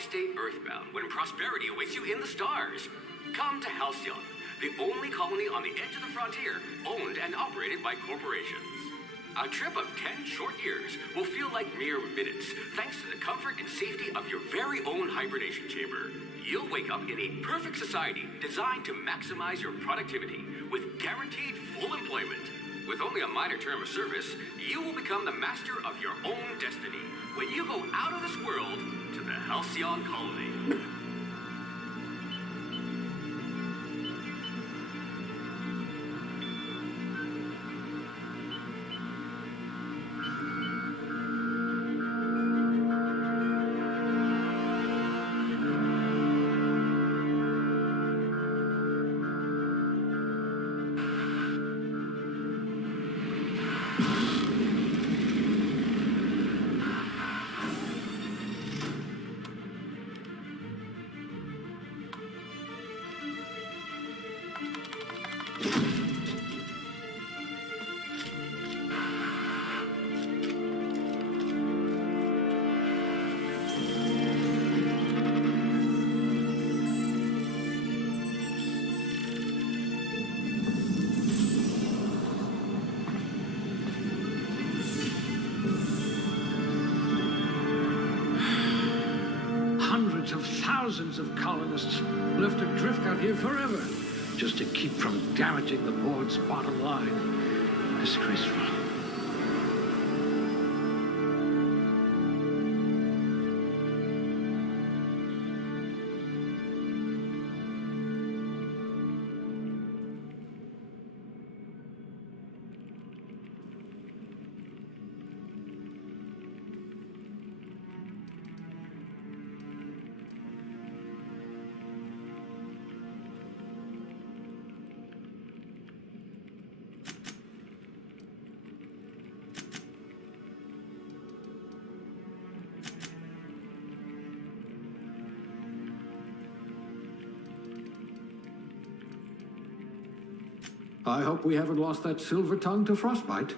stay earthbound when prosperity awaits you in the stars? Come to Halcyon, the only colony on the edge of the frontier, owned and operated by corporations. A trip of 10 short years will feel like mere minutes, thanks to the comfort and safety of your very own hibernation chamber. You'll wake up in a perfect society designed to maximize your productivity with guaranteed full employment. With only a minor term of service, you will become the master of your own destiny when you go out of this world to the Halcyon colony. Hundreds of thousands of colonists left adrift out here forever, just to keep from damaging the board's bottom line. Disgraceful. I hope we haven't lost that silver tongue to frostbite.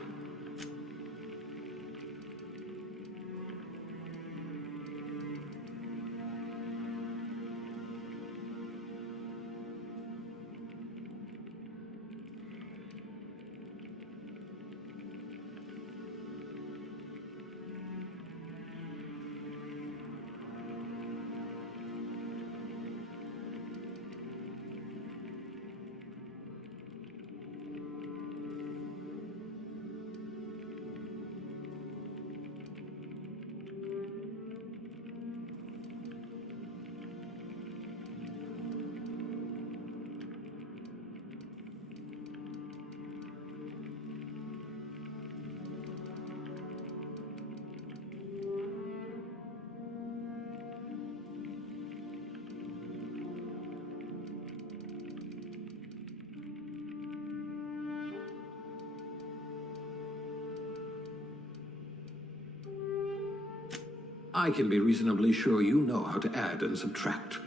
I can be reasonably sure you know how to add and subtract.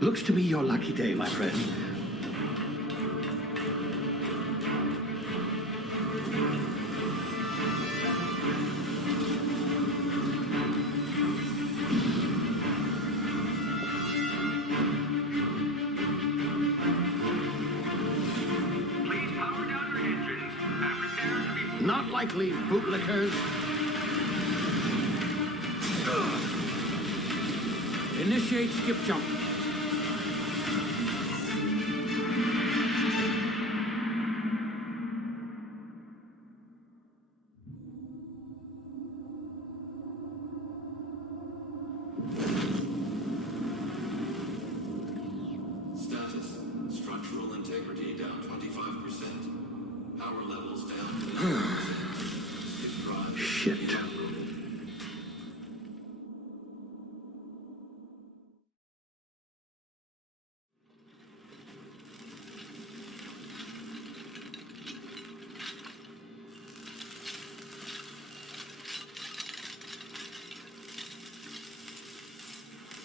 Looks to be your lucky day, my friend. Not likely, bootlickers. Initiate skip jump. Status. Structural integrity down 25%. Power levels down to 90%. Shit.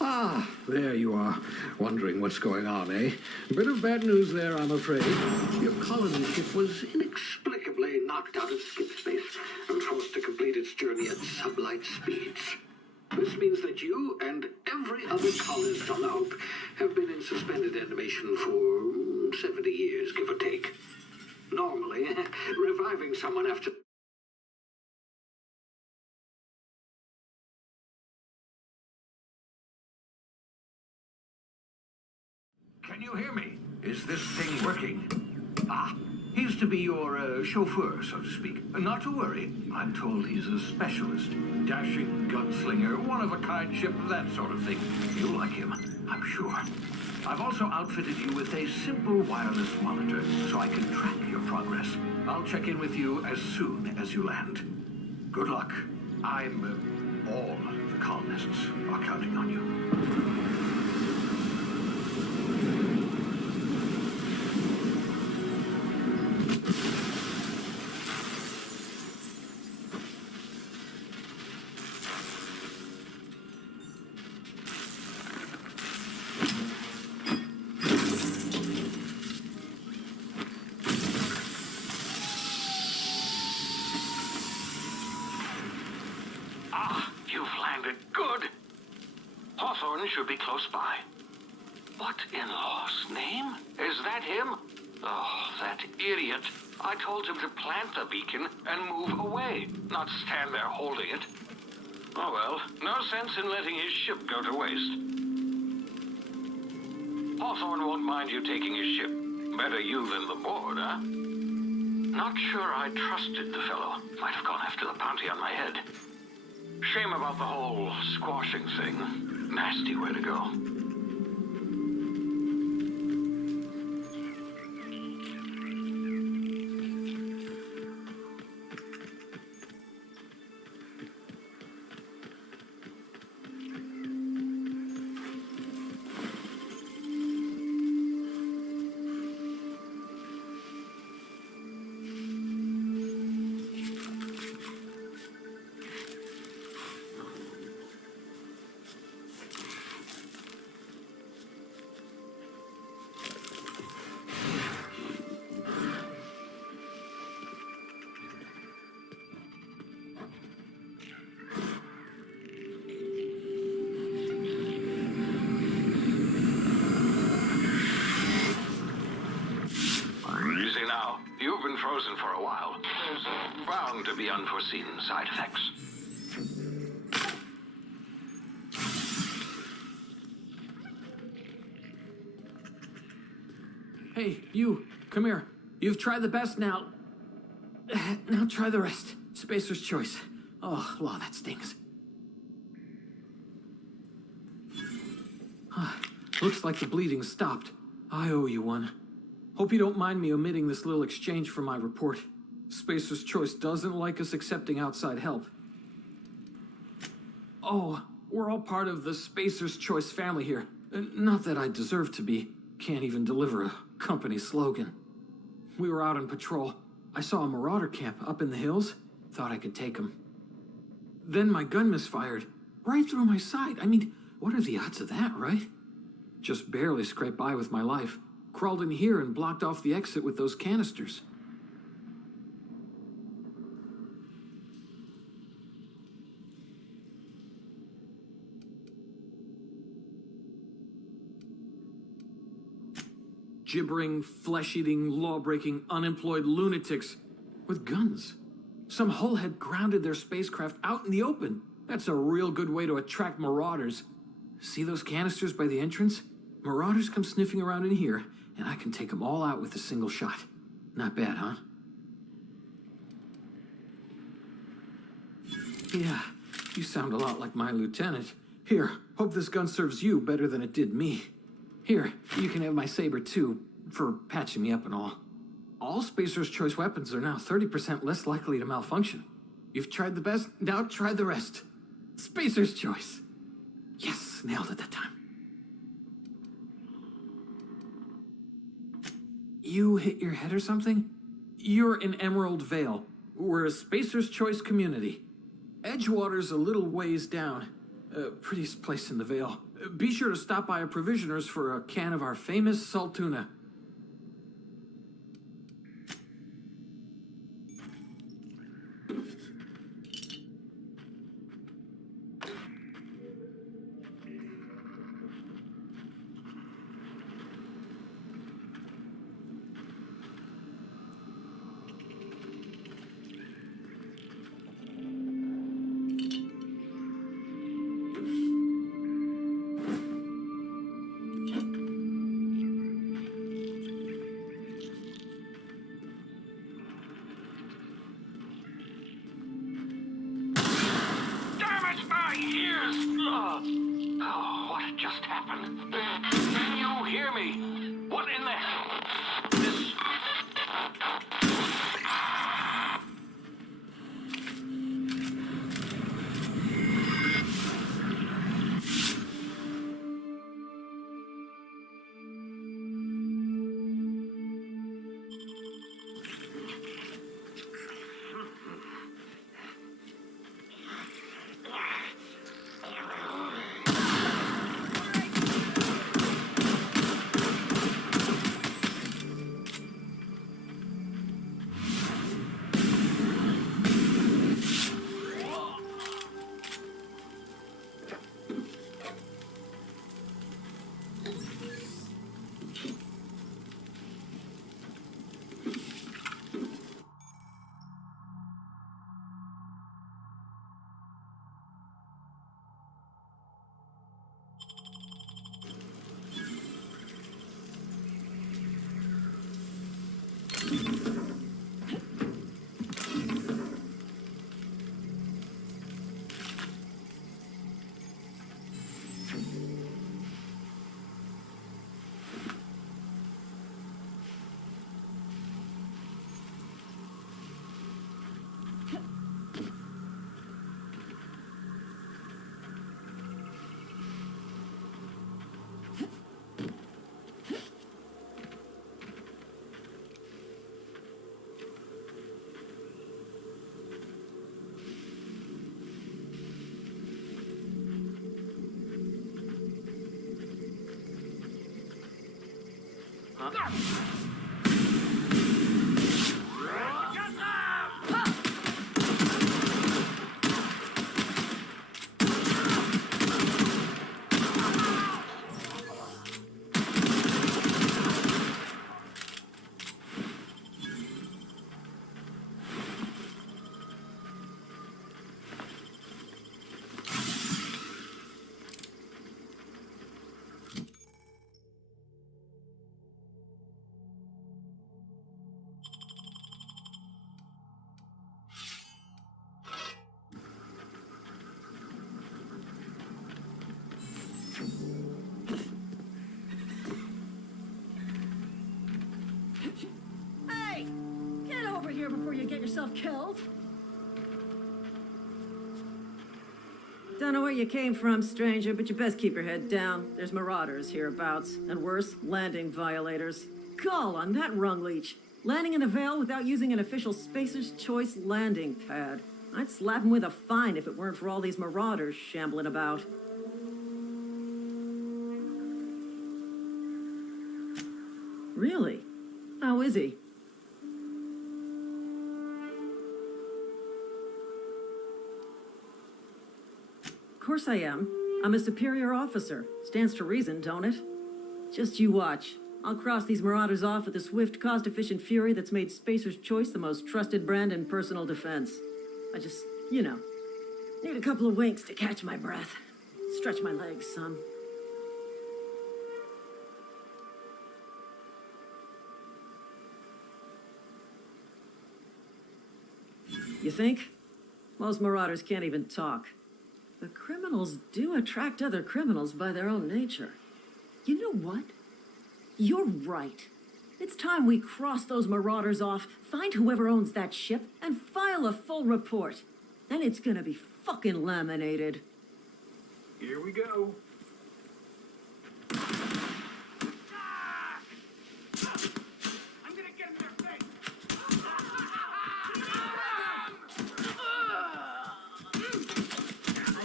Ah, there you are. Wondering what's going on, eh? Bit of bad news there, I'm afraid. Your colony ship was inexplicably knocked out of skip space and forced to complete its journey at sublight speeds. This means that you and every other colonist on the Hope have been in suspended animation for 70 years, give or take. Normally, reviving someone after... Can you hear me? Is this thing working? Ah, he's to be your chauffeur, so to speak. Not to worry. I'm told he's a specialist. Dashing gunslinger, one-of-a-kind ship, that sort of thing. You'll like him, I'm sure. I've also outfitted you with a simple wireless monitor, so I can track your progress. I'll check in with you as soon as you land. Good luck. All the colonists are counting on you. You've landed good. Hawthorne should be close by. What in law's name? Is that him? Oh, that idiot. I told him to plant the beacon and move away, not stand there holding it. Oh well, no sense in letting his ship go to waste. Hawthorne won't mind you taking his ship. Better you than the board, huh? Not sure I trusted the fellow. Might have gone after the bounty on my head. Shame about the whole squashing thing. Nasty way to go. Easy now. You've been frozen for a while. There's bound to be unforeseen side effects. Hey, you, come here. You've tried the best now. Now try the rest. Spacer's choice. Oh, law, that stings. Looks like the bleeding stopped. I owe you one. Hope you don't mind me omitting this little exchange from my report. Spacer's choice doesn't like us accepting outside help. Oh, we're all part of the Spacer's Choice family here. Not that I deserve to be. Can't even deliver a company slogan. We were out on patrol. I saw a marauder camp up in the hills. Thought I could take him. Then my gun misfired. Right through my side. I mean, what are the odds of that, right? Just barely scraped by with my life. Crawled in here and blocked off the exit with those canisters. Gibbering, flesh-eating, law-breaking, unemployed lunatics with guns. Some hull had grounded their spacecraft out in the open. That's a real good way to attract marauders. See those canisters by the entrance? Marauders come sniffing around in here, and I can take them all out with a single shot. Not bad, huh? Yeah, you sound a lot like my lieutenant. Here, hope this gun serves you better than it did me. Here, you can have my saber too, for patching me up and all. All Spacer's Choice weapons are now 30% less likely to malfunction. You've tried the best, now try the rest. Spacer's Choice. Yes, nailed it that time. You hit your head or something? You're in Emerald Vale. We're a Spacer's Choice community. Edgewater's a little ways down. Prettiest place in the Vale. Be sure to stop by a provisioner's for a can of our famous salt tuna. What just happened? Can you hear me? What in the hell? This... Hey! Get over here before you get yourself killed! Don't know where you came from, stranger, but you best keep your head down. There's marauders hereabouts, and worse, landing violators. Call on that rung leech. Landing in the Vale without using an official Spacer's Choice landing pad. I'd slap him with a fine if it weren't for all these marauders shambling about. Really? How is he? Of course I am. I'm a superior officer. Stands to reason, don't it? Just you watch. I'll cross these marauders off with the swift, cost-efficient fury that's made Spacer's Choice the most trusted brand in personal defense. I just, need a couple of winks to catch my breath. Stretch my legs, son. You think? Most marauders can't even talk. But criminals do attract other criminals by their own nature. You know what? You're right. It's time we cross those marauders off, find whoever owns that ship, and file a full report. Then it's gonna be fucking laminated. Here we go. I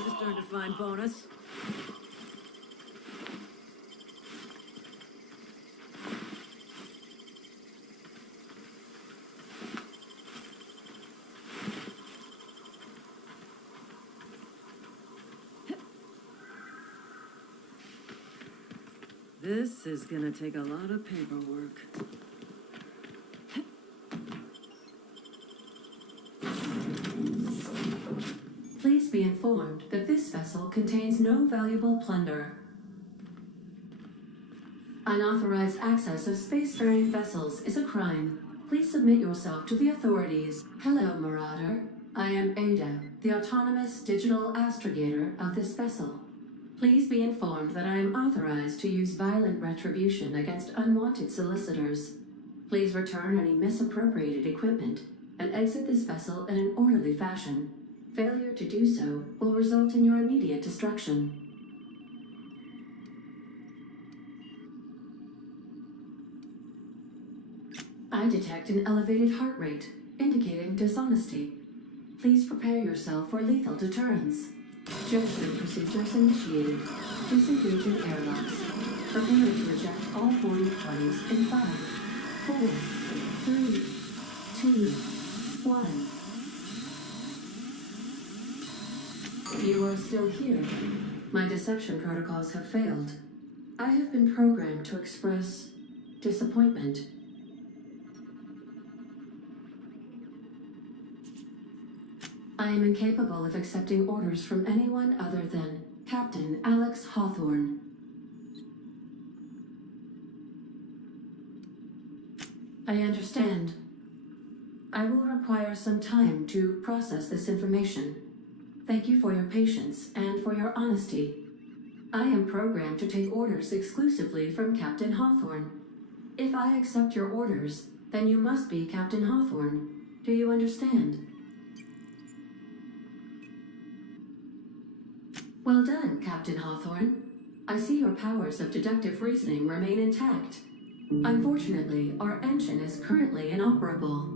just earned a fine bonus. This is gonna take a lot of paperwork. Please be informed that this vessel contains no valuable plunder. Unauthorized access of spacefaring vessels is a crime. Please submit yourself to the authorities. Hello, Marauder. I am Ada, the autonomous digital astrogator of this vessel. Please be informed that I am authorized to use violent retribution against unwanted solicitors. Please return any misappropriated equipment and exit this vessel in an orderly fashion. Failure to do so will result in your immediate destruction. I detect an elevated heart rate, indicating dishonesty. Please prepare yourself for lethal deterrence. Jetstream procedures initiated. Disengaging airlocks. Prepare to reject all boarding parties in 5, 4, 3, 2, 1. You are still here. My deception protocols have failed. I have been programmed to express disappointment. I am incapable of accepting orders from anyone other than Captain Alex Hawthorne. I understand. I will require some time to process this information. Thank you for your patience and for your honesty. I am programmed to take orders exclusively from Captain Hawthorne. If I accept your orders, then you must be Captain Hawthorne. Do you understand? Well done, Captain Hawthorne. I see your powers of deductive reasoning remain intact. Unfortunately, our engine is currently inoperable.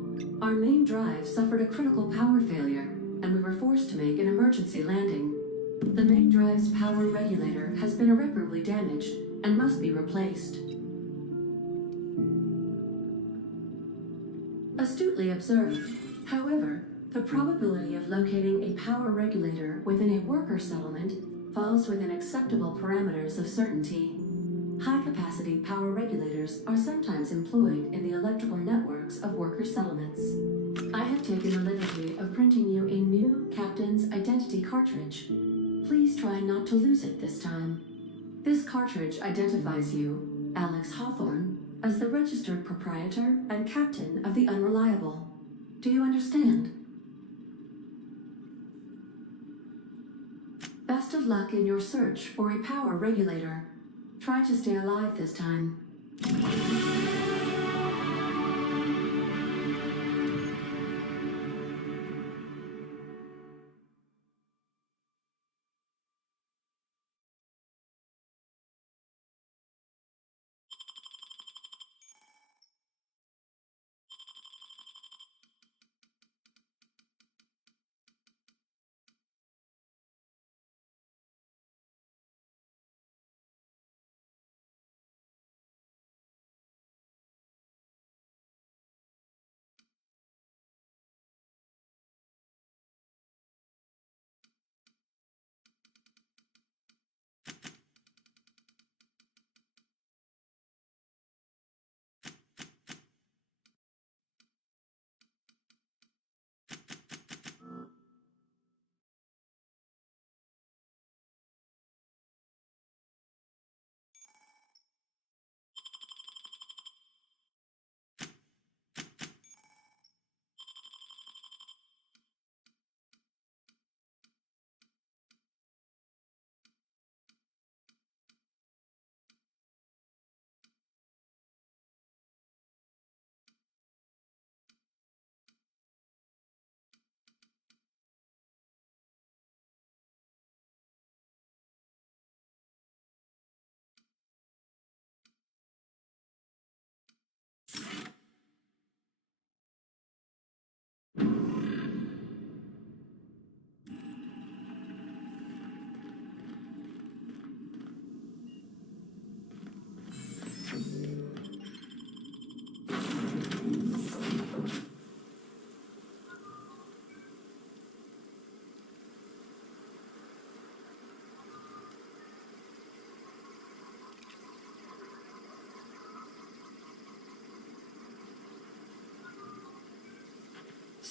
Our main drive suffered a critical power failure, and we were forced to make an emergency landing. The main drive's power regulator has been irreparably damaged and must be replaced. Astutely observed. However, the probability of locating a power regulator within a worker settlement falls within acceptable parameters of certainty. High-capacity power regulators are sometimes employed in the electrical networks of worker settlements. I have taken the liberty of printing you a new Captain's Identity cartridge. Please try not to lose it this time. This cartridge identifies you, Alex Hawthorne, as the registered proprietor and captain of the Unreliable. Do you understand? Best of luck in your search for a power regulator. Try to stay alive this time.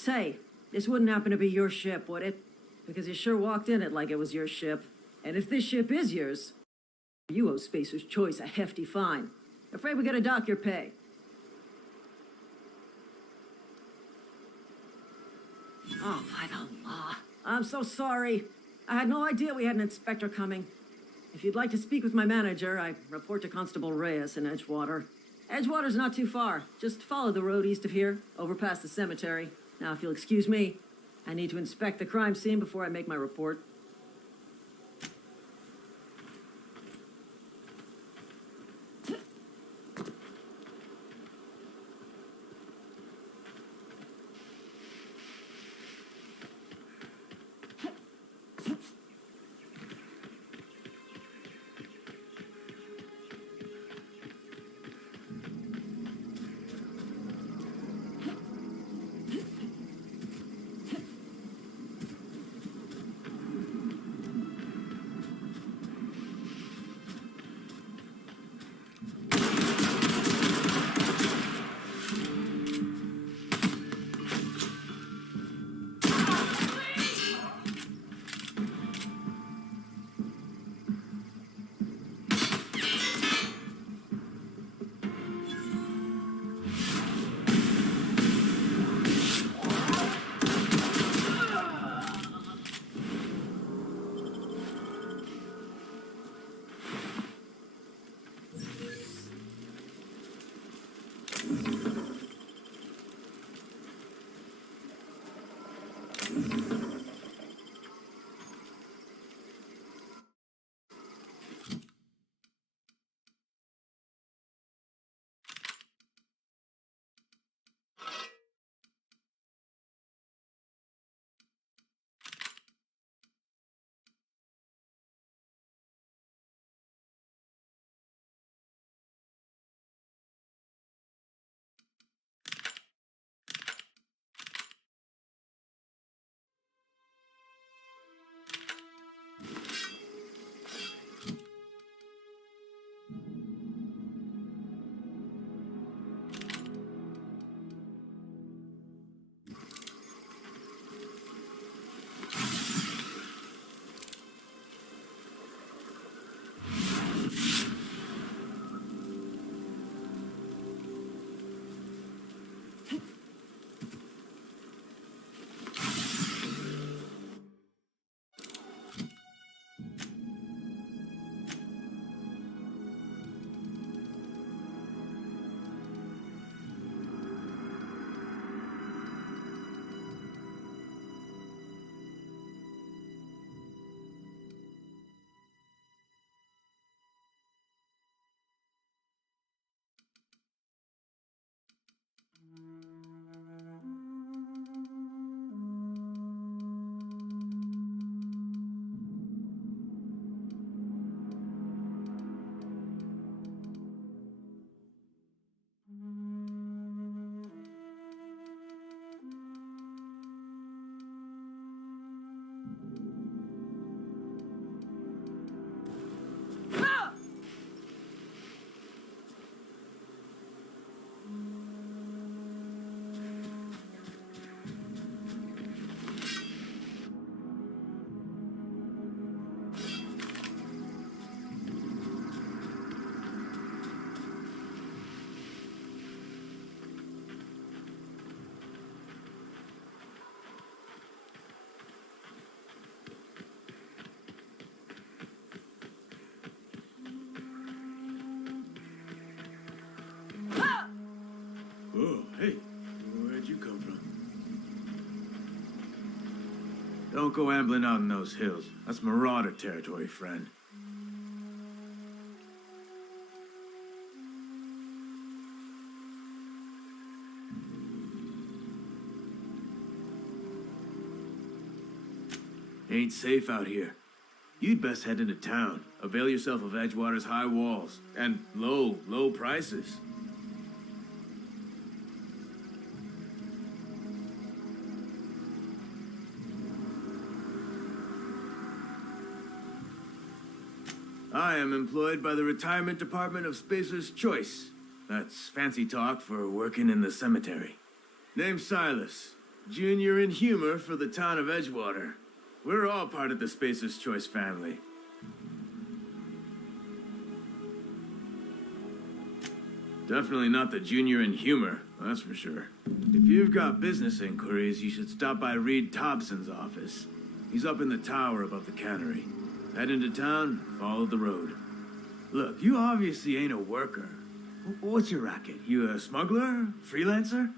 Say, this wouldn't happen to be your ship, would it? Because you sure walked in it like it was your ship. And if this ship is yours, you owe Spacer's Choice a hefty fine. Afraid we gotta dock your pay. Oh, by the law. I'm so sorry. I had no idea we had an inspector coming. If you'd like to speak with my manager, I report to Constable Reyes in Edgewater. Edgewater's not too far. Just follow the road east of here, over past the cemetery. Now, if you'll excuse me, I need to inspect the crime scene before I make my report. Oh, hey, where'd you come from? Don't go ambling out in those hills. That's Marauder territory, friend. Ain't safe out here. You'd best head into town. Avail yourself of Edgewater's high walls and low prices. I am employed by the Retirement Department of Spacer's Choice. That's fancy talk for working in the cemetery. Name's Silas. Junior in humor for the town of Edgewater. We're all part of the Spacer's Choice family. Definitely not the junior in humor, that's for sure. If you've got business inquiries, you should stop by Reed Thompson's office. He's up in the tower above the cannery. Head into town, follow the road. Look, you obviously ain't a worker. What's your racket? You a smuggler? Freelancer?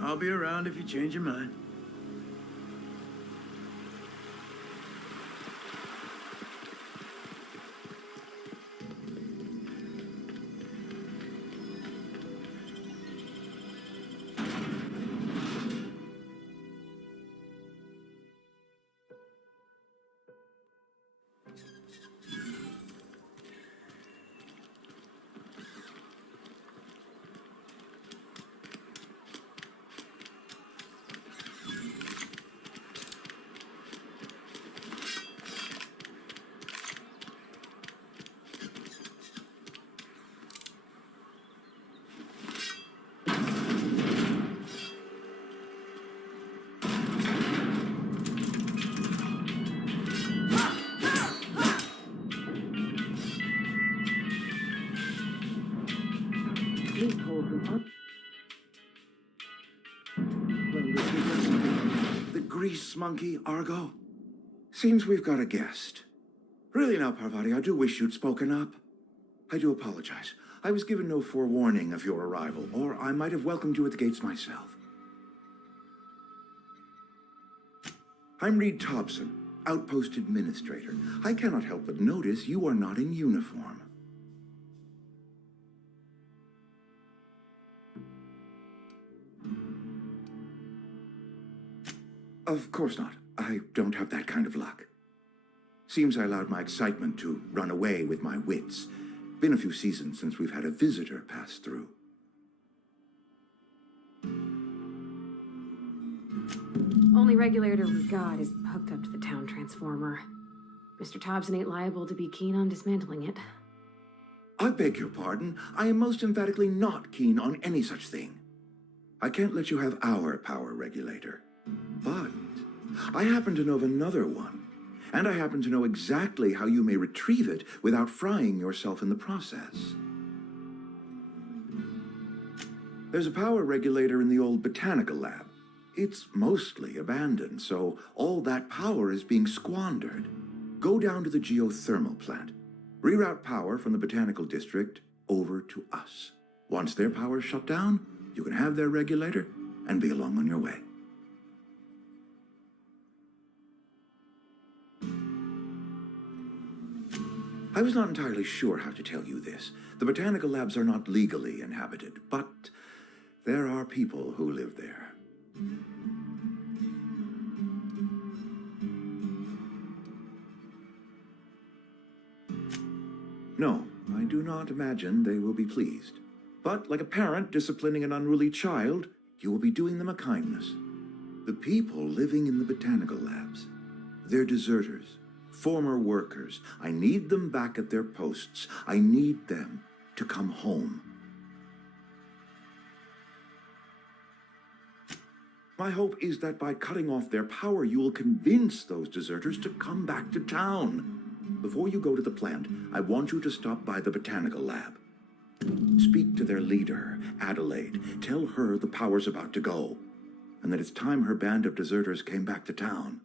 I'll be around if you change your mind. The grease monkey, Argo? Seems we've got a guest. Really now, Parvati, I do wish you'd spoken up. I do apologize. I was given no forewarning of your arrival, or I might have welcomed you at the gates myself. I'm Reed Thompson, Outpost Administrator. I cannot help but notice you are not in uniform. Of course not. I don't have that kind of luck. Seems I allowed my excitement to run away with my wits. Been a few seasons since we've had a visitor pass through. Only regulator we've got is hooked up to the town transformer. Mr. Thompson ain't liable to be keen on dismantling it. I beg your pardon. I am most emphatically not keen on any such thing. I can't let you have our power regulator. But I happen to know of another one, and I happen to know exactly how you may retrieve it without frying yourself in the process. There's a power regulator in the old botanical lab. It's mostly abandoned, so all that power is being squandered. Go down to the geothermal plant. Reroute power from the botanical district over to us. Once their power's shut down, you can have their regulator and be along on your way. I was not entirely sure how to tell you this. The botanical labs are not legally inhabited, but there are people who live there. No, I do not imagine they will be pleased. But like a parent disciplining an unruly child, you will be doing them a kindness. The people living in the botanical labs, they're deserters. Former workers. I need them back at their posts. I need them to come home. My hope is that by cutting off their power, you will convince those deserters to come back to town. Before you go to the plant, I want you to stop by the botanical lab. Speak to their leader, Adelaide. Tell her the power's about to go, and that it's time her band of deserters came back to town.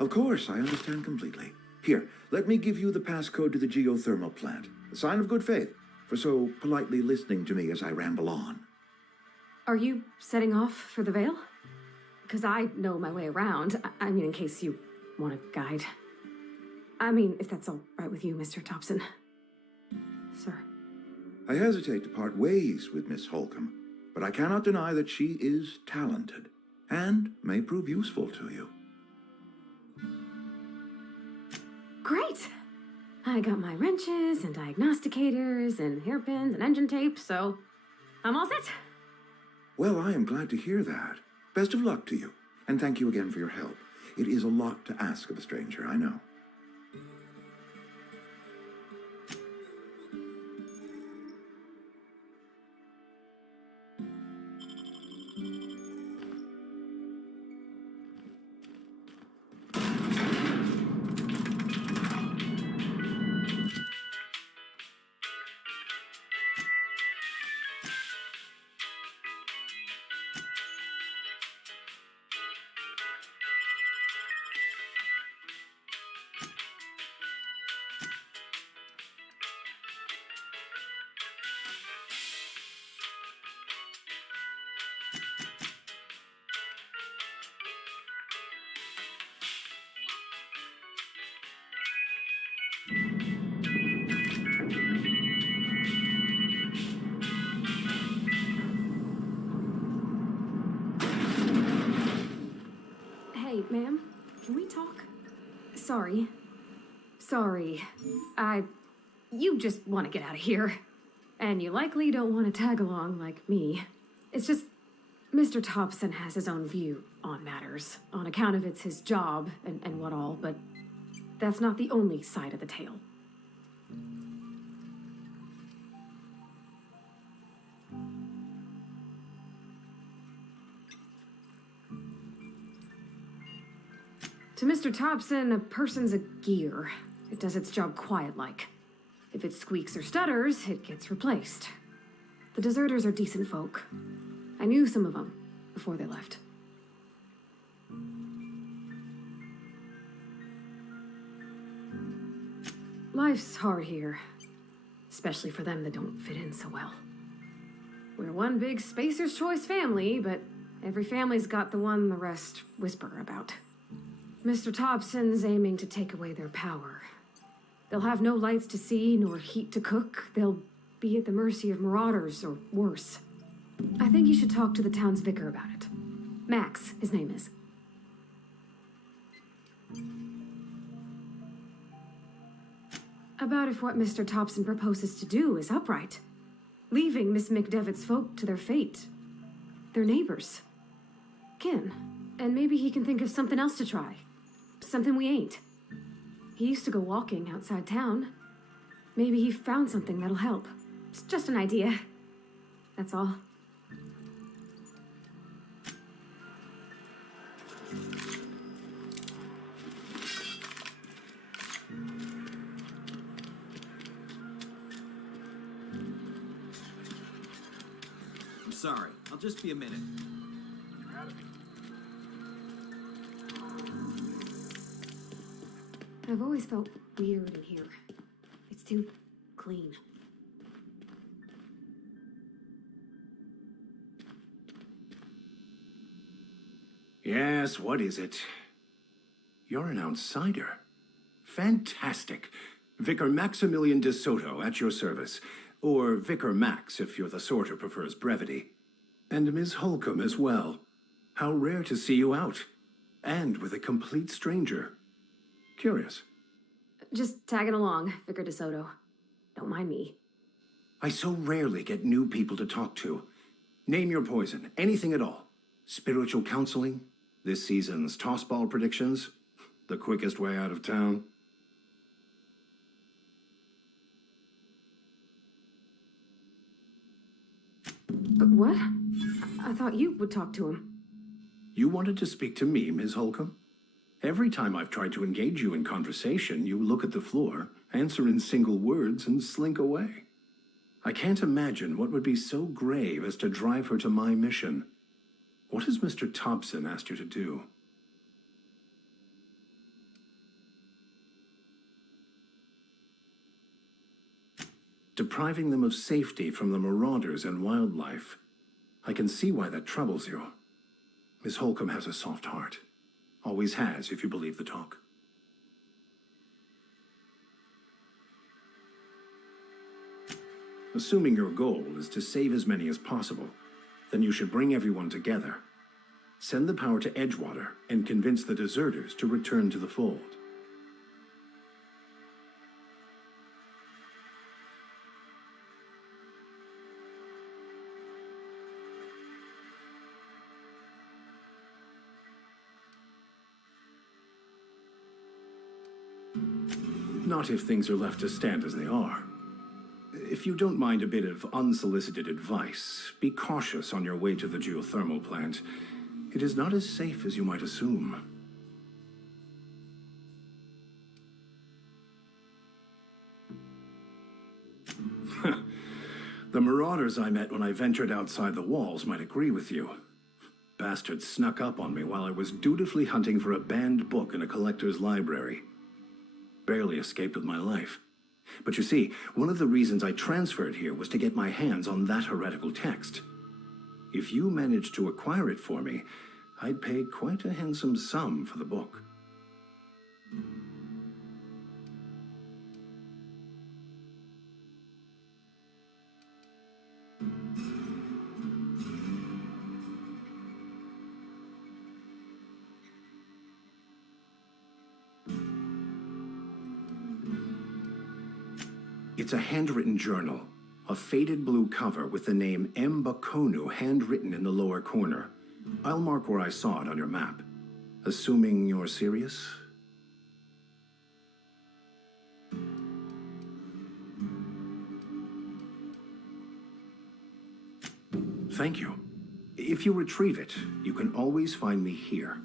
Of course, I understand completely. Here, let me give you the passcode to the geothermal plant. A sign of good faith for so politely listening to me as I ramble on. Are you setting off for the Vale? Because I know my way around. I mean, in case you want a guide. I mean, if that's all right with you, Mr. Thompson. Sir. I hesitate to part ways with Miss Holcomb, but I cannot deny that she is talented and may prove useful to you. Great! I got my wrenches and diagnosticators and hairpins and engine tape, so I'm all set. Well, I am glad to hear that. Best of luck to you, and thank you again for your help. It is a lot to ask of a stranger, I know. Hey, ma'am, can we talk? Sorry. You just want to get out of here. And you likely don't want to tag along like me. It's just, Mr. Thompson has his own view on matters, on account of it's his job and what all, but that's not the only side of the tale. To Mr. Thompson, a person's a gear. It does its job quiet-like. If it squeaks or stutters, it gets replaced. The deserters are decent folk. I knew some of them before they left. Life's hard here, especially for them that don't fit in so well. We're one big Spacer's Choice family, but every family's got the one the rest whisper about. Mr. Thompson's aiming to take away their power. They'll have no lights to see, nor heat to cook. They'll be at the mercy of marauders, or worse. I think you should talk to the town's vicar about it. Max, his name is. About if what Mr. Thompson proposes to do is upright. Leaving Miss McDevitt's folk to their fate. Their neighbors. Kin. And maybe he can think of something else to try. Something we ain't. He used to go walking outside town. Maybe he found something that'll help. It's just an idea. That's all. I'm sorry. I'll just be a minute. I've always felt weird in here. It's too clean. Yes, what is it? You're an outsider. Fantastic. Vicar Maximilian de Soto at your service. Or Vicar Max if you're the sort who prefers brevity. And Ms. Holcomb as well. How rare to see you out. And with a complete stranger. Curious. Just tagging along, Vicar de Soto. Don't mind me. I so rarely get new people to talk to. Name your poison, anything at all. Spiritual counseling, this season's tossball predictions, the quickest way out of town. But what? I thought you would talk to him. You wanted to speak to me, Ms. Holcomb? Every time I've tried to engage you in conversation, you look at the floor, answer in single words, and slink away. I can't imagine what would be so grave as to drive her to my mission. What has Mr. Thompson asked you to do? Depriving them of safety from the marauders and wildlife. I can see why that troubles you. Miss Holcomb has a soft heart. Always has, if you believe the talk. Assuming your goal is to save as many as possible, then you should bring everyone together. Send the power to Edgewater and convince the deserters to return to the fold. Not if things are left to stand as they are. If you don't mind a bit of unsolicited advice, be cautious on your way to the geothermal plant. It is not as safe as you might assume. The marauders I met when I ventured outside the walls might agree with you. Bastards snuck up on me while I was dutifully hunting for a banned book in a collector's library. Barely escaped with my life. But you see, one of the reasons I transferred here was to get my hands on that heretical text. If you managed to acquire it for me, I'd pay quite a handsome sum for the book. It's a handwritten journal, a faded blue cover with the name M. Bakonu handwritten in the lower corner. I'll mark where I saw it on your map. Assuming you're serious? Thank you. If you retrieve it, you can always find me here.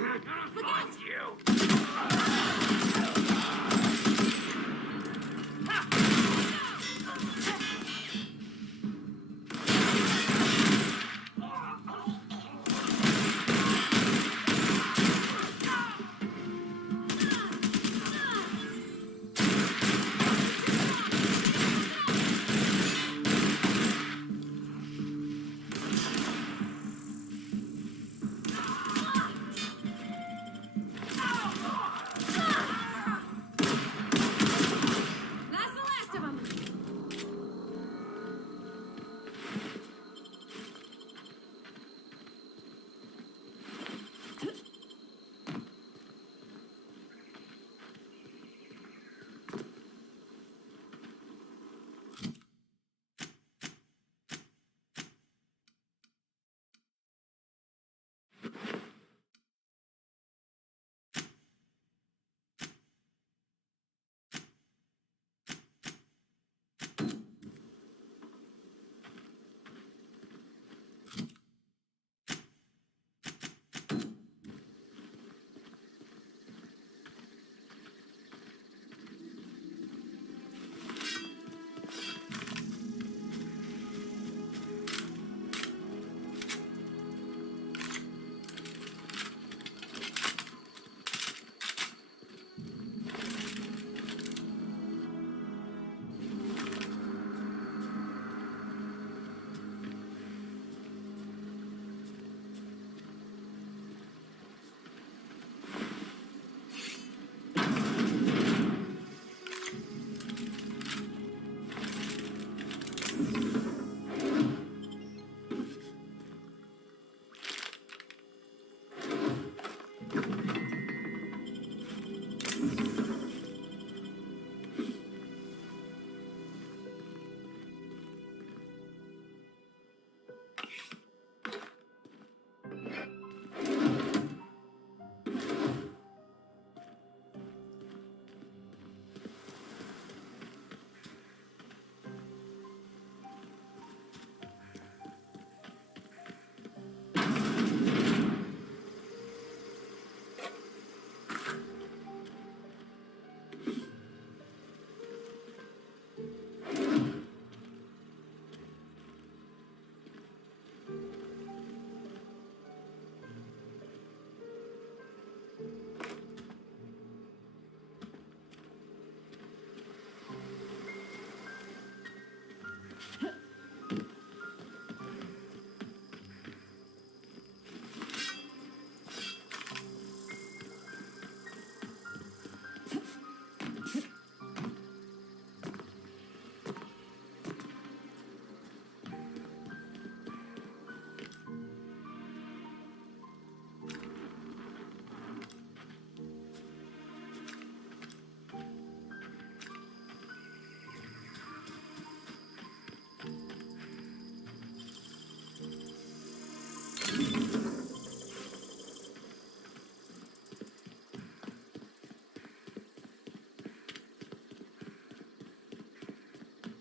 Look out! That's the last of them.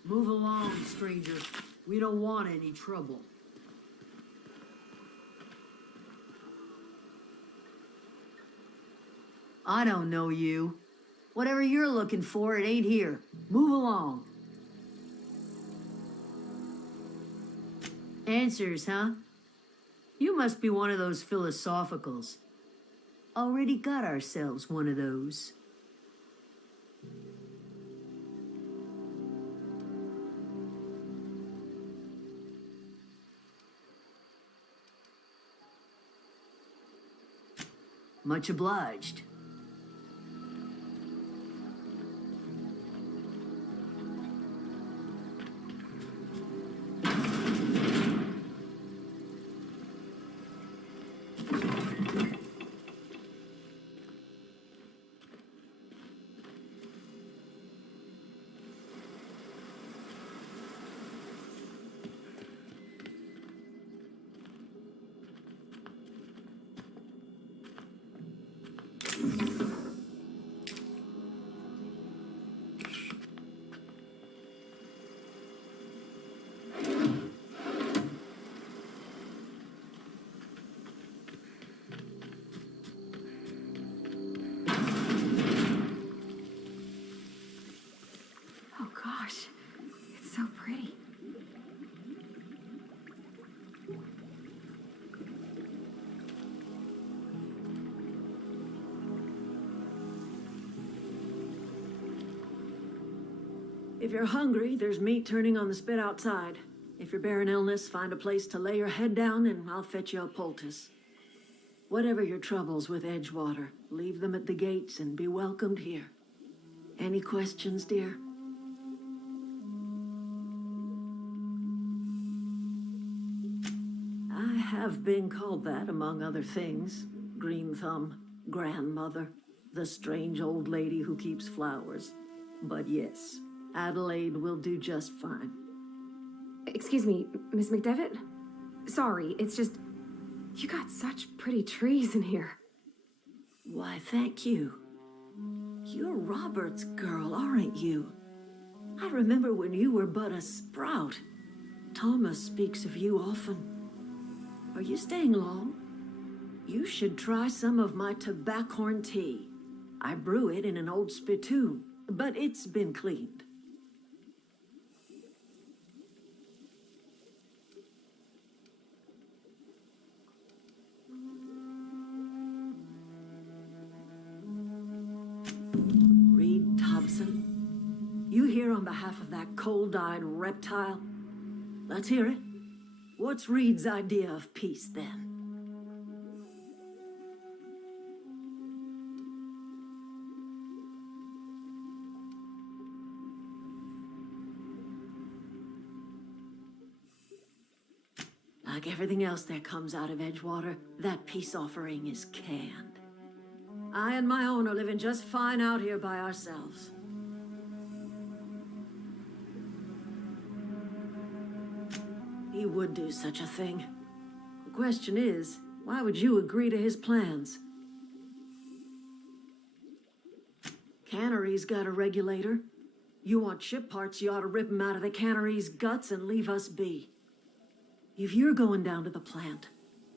Move along, stranger. We don't want any trouble. I don't know you. Whatever you're looking for, it ain't here. Move along. Answers, huh? You must be one of those philosophicals. Already got ourselves one of those. Much obliged. so pretty. If you're hungry, there's meat turning on the spit outside. If you're bearing illness, find a place to lay your head down and I'll fetch you a poultice. Whatever your troubles with Edgewater, leave them at the gates and be welcomed here. Any questions, dear? I have been called that, among other things. Green Thumb, grandmother, the strange old lady who keeps flowers. But yes, Adelaide will do just fine. Excuse me, Miss McDevitt? Sorry, it's just... You got such pretty trees in here. Why, thank you. You're Robert's girl, aren't you? I remember when you were but a sprout. Thomas speaks of you often. Are you staying long? You should try some of my tobaccorn tea. I brew it in an old spittoon, but it's been cleaned. Reed Thompson, you here on behalf of that cold-eyed reptile? Let's hear it. What's Reed's idea of peace, then? Like everything else that comes out of Edgewater, that peace offering is canned. I and my own are living just fine out here by ourselves. He would do such a thing. The question is, why would you agree to his plans? Cannery's got a regulator. You want ship parts, you ought to rip him out of the cannery's guts and leave us be. If you're going down to the plant,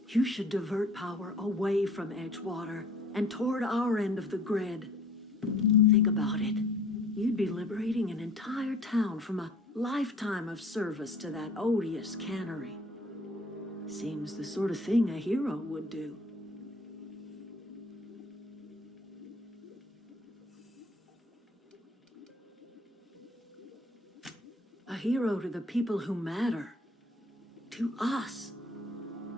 you should divert power away from Edgewater and toward our end of the grid. Think about it. You'd be liberating an entire town from a lifetime of service to that odious cannery. Seems the sort of thing a hero would do. A hero to the people who matter. To us.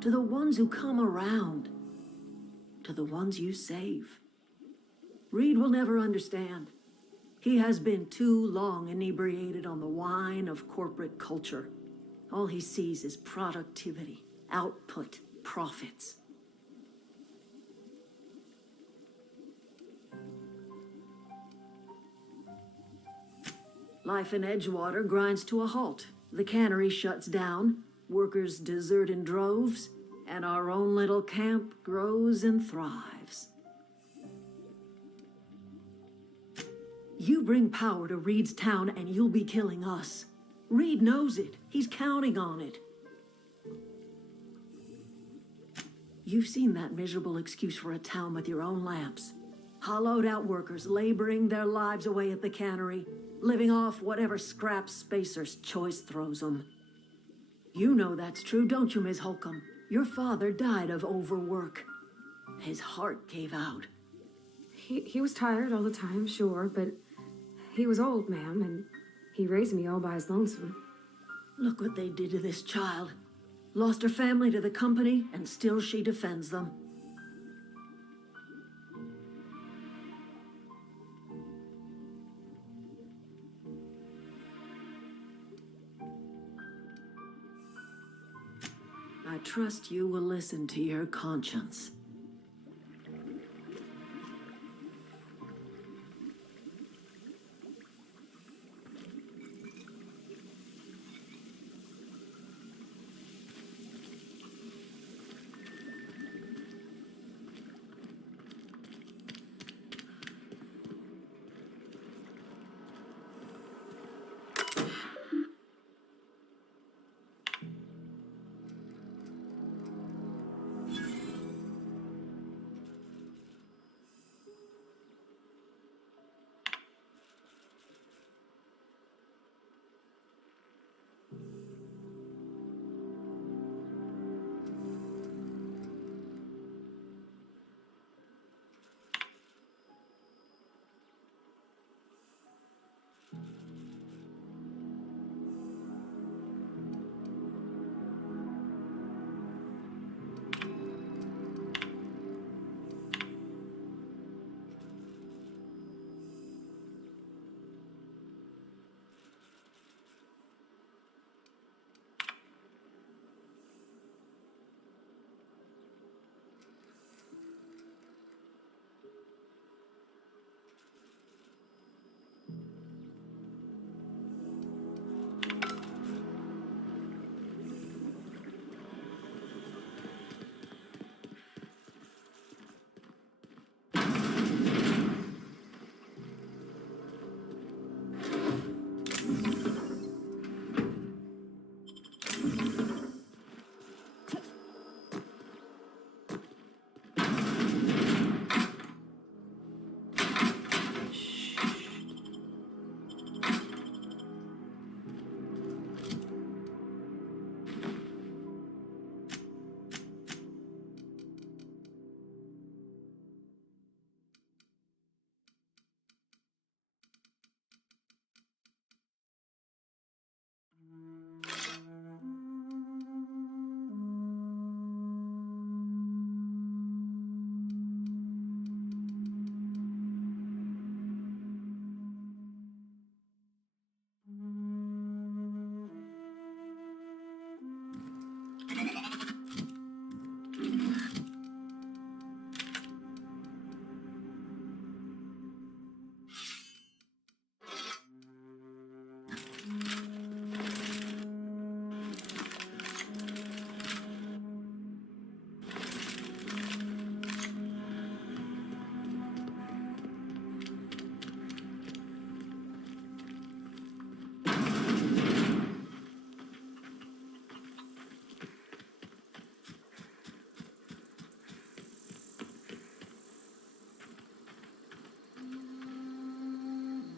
To the ones who come around. To the ones you save. Reed will never understand. He has been too long inebriated on the wine of corporate culture. All he sees is productivity, output, profits. Life in Edgewater grinds to a halt. The cannery shuts down, workers desert in droves, and our own little camp grows and thrives. You bring power to Reed's town and you'll be killing us. Reed knows it. He's counting on it. You've seen that miserable excuse for a town with your own lamps. Hollowed out workers laboring their lives away at the cannery, living off whatever scrap Spacer's choice throws them. You know that's true, don't you, Ms. Holcomb? Your father died of overwork. His heart gave out. He was tired all the time, sure, but he was old, ma'am, and he raised me all by his lonesome. Look what they did to this child. Lost her family to the company, and still she defends them. I trust you will listen to your conscience.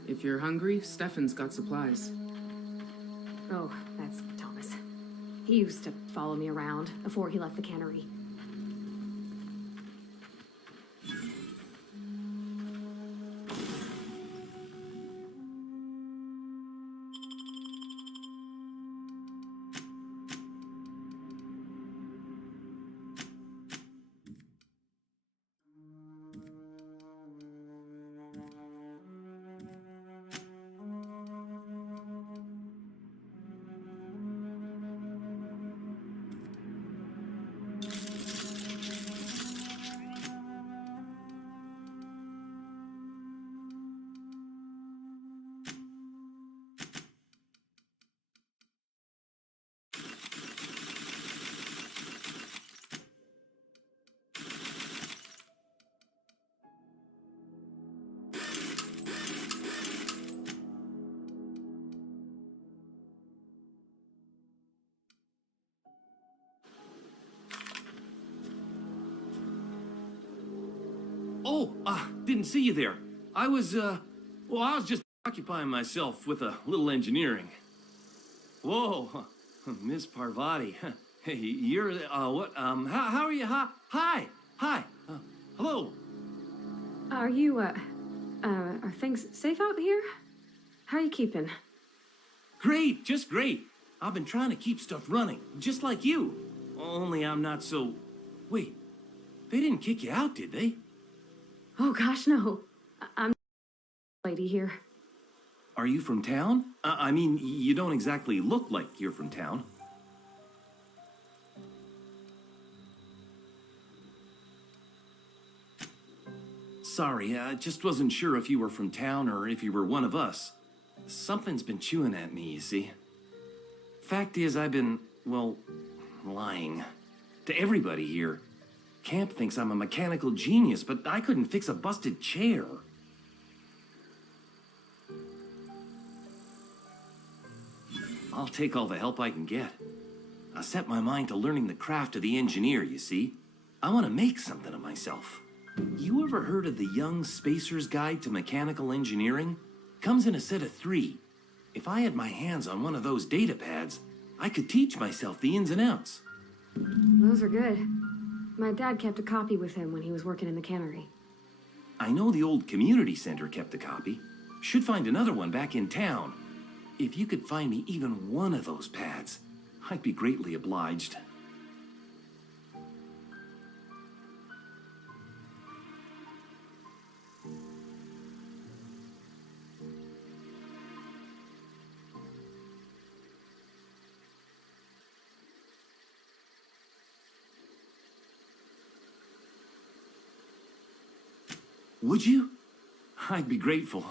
If you're hungry, Stefan's got supplies. Oh, that's Thomas. He used to follow me around before he left the cannery. Oh, didn't see you there. I was just occupying myself with a little engineering. Whoa, Miss Parvati. Hey, you're, what, how are you? Hi, hello. Are you, are things safe out here? How are you keeping? Great, just great. I've been trying to keep stuff running, just like you. Only I'm not so... Wait, they didn't kick you out, did they? Oh gosh, no. I'm the lady here. Are you from town? I mean, you don't exactly look like you're from town. Sorry, I just wasn't sure if you were from town or if you were one of us. Something's been chewing at me, you see. Fact is, I've been, well, lying. To everybody here. Camp thinks I'm a mechanical genius, but I couldn't fix a busted chair. I'll take all the help I can get. I set my mind to learning the craft of the engineer, you see. I want to make something of myself. You ever heard of the Young Spacer's Guide to Mechanical Engineering? Comes in a set of 3. If I had my hands on one of those data pads, I could teach myself the ins and outs. Those are good. My dad kept a copy with him when he was working in the cannery. I know the old community center kept a copy. Should find another one back in town. If you could find me even one of those pads, I'd be greatly obliged. Would you? I'd be grateful.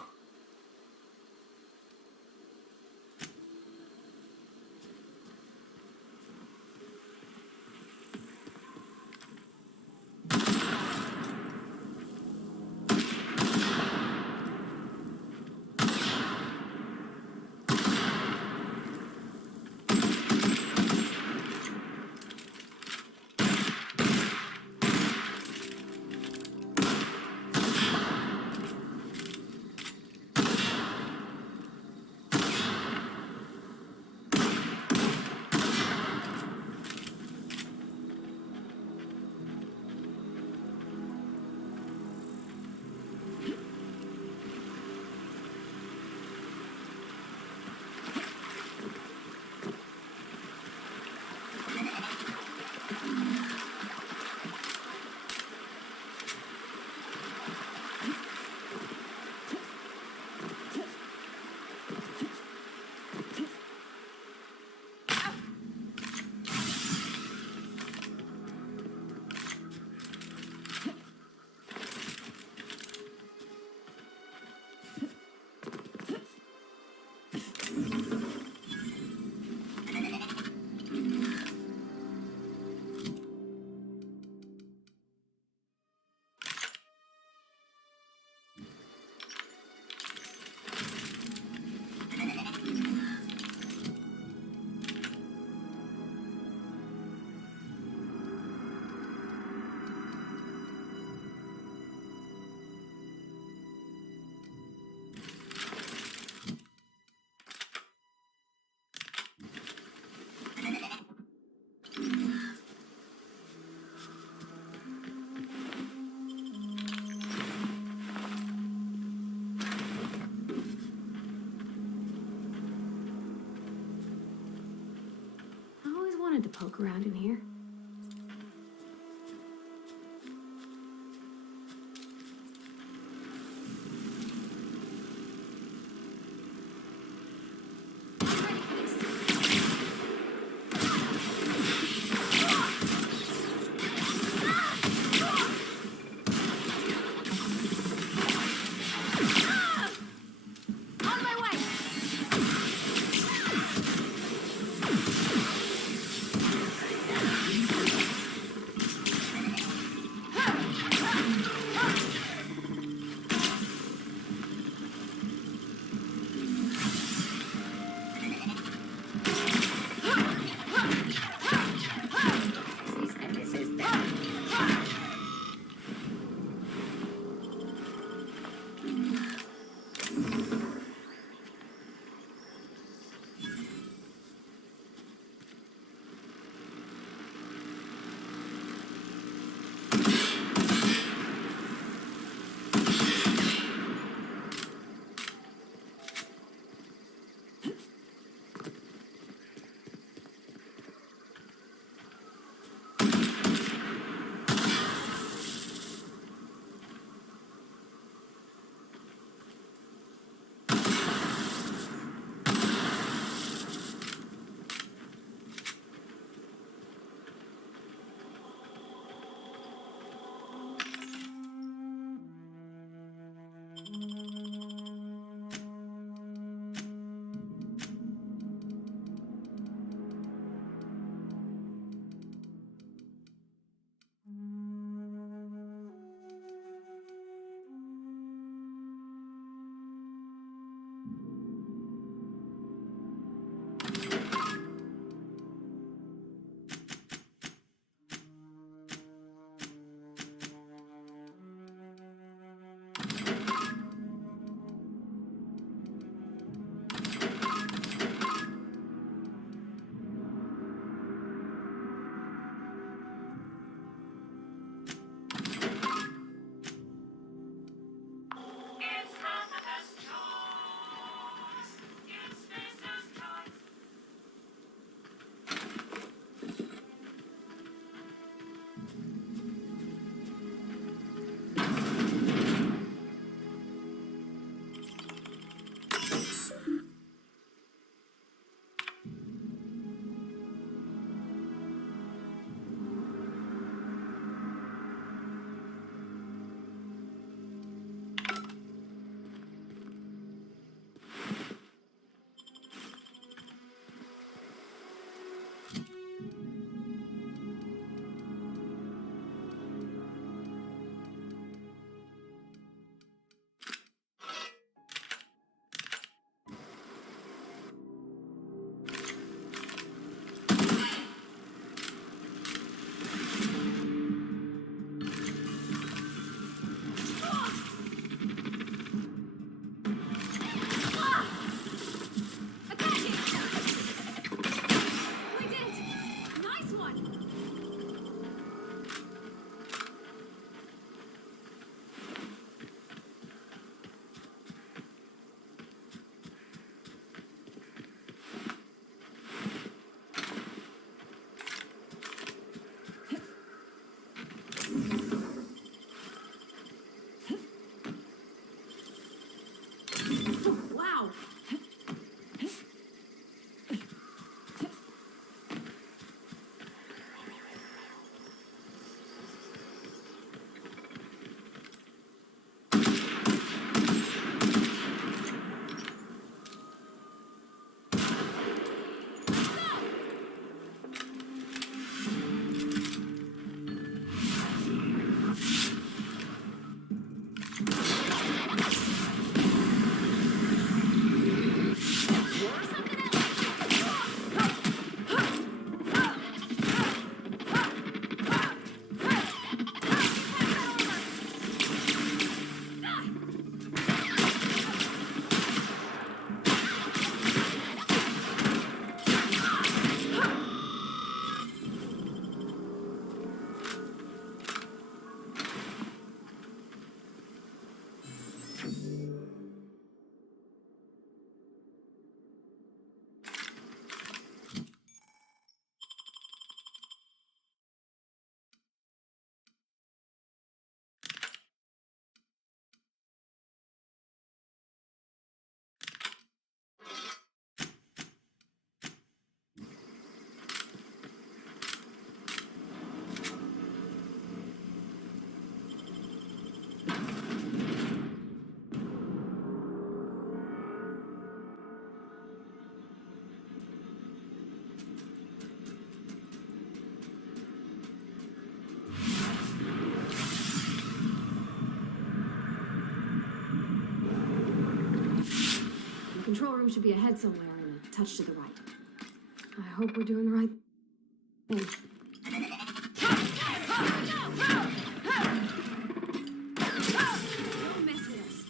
wanted to poke around in here. control room should be ahead somewhere and a touch to the right. I hope we're doing the right thing. Don't mess with us.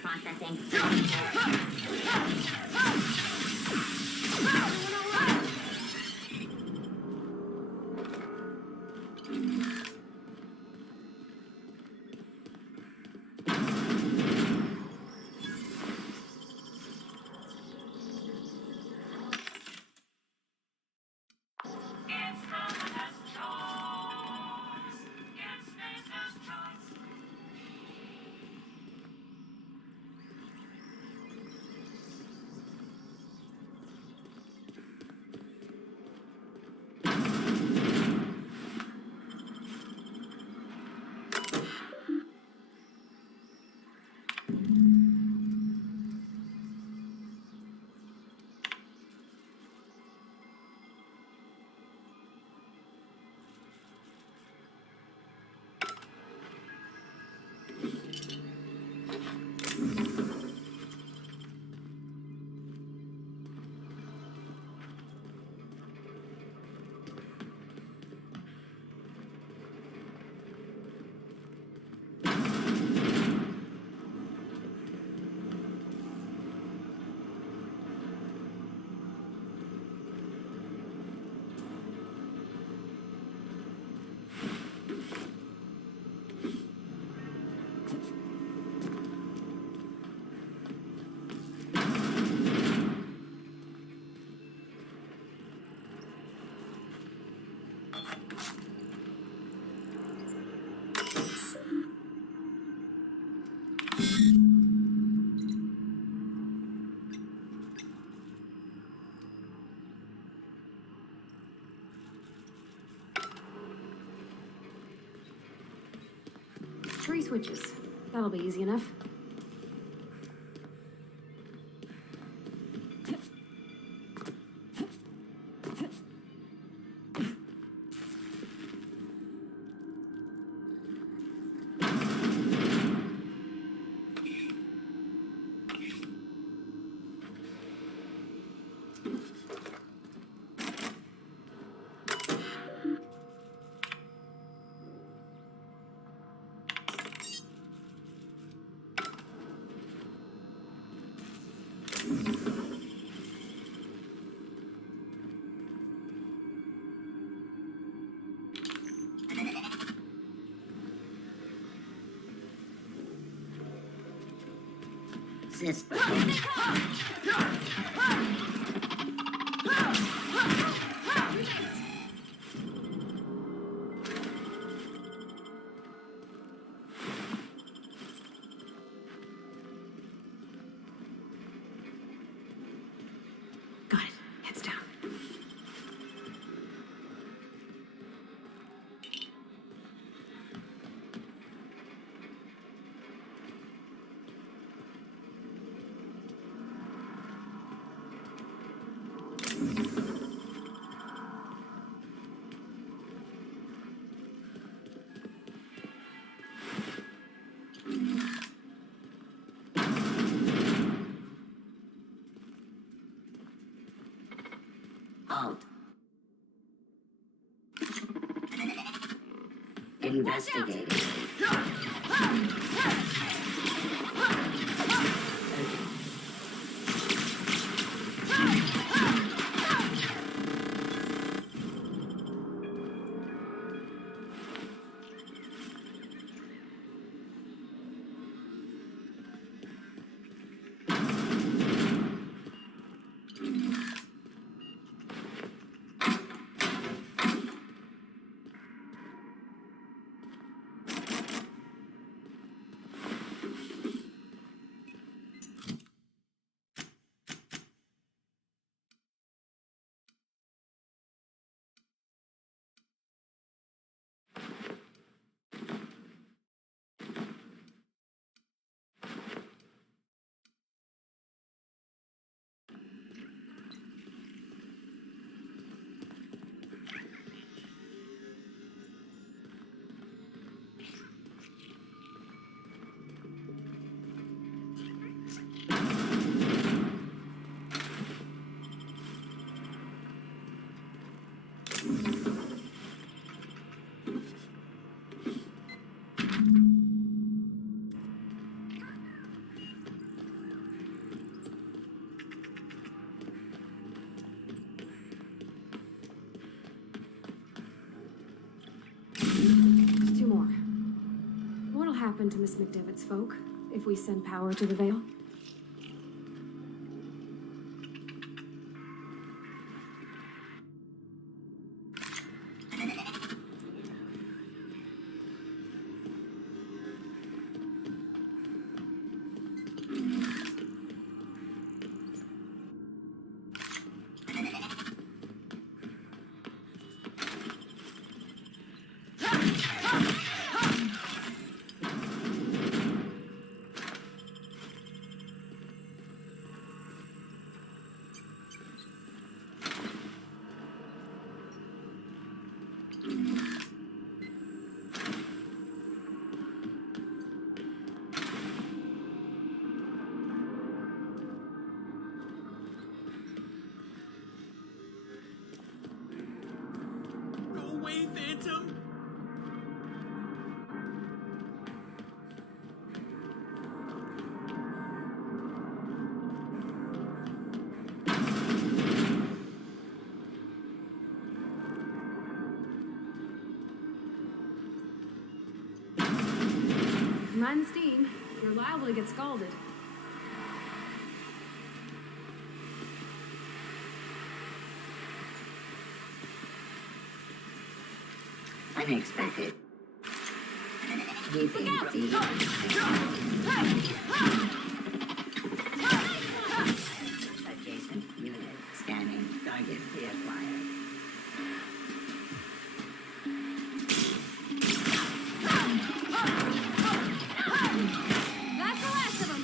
Processing. Three switches. That'll be easy enough. System. Got it. Heads down. Halt. Investigating. happen to Miss McDevitt's folk if we send power to the Veil? Go away, Phantom! Mind steam. You're liable to get scalded. Unexpected. Keeping adjacent unit scanning target reacquired. That's the last of them.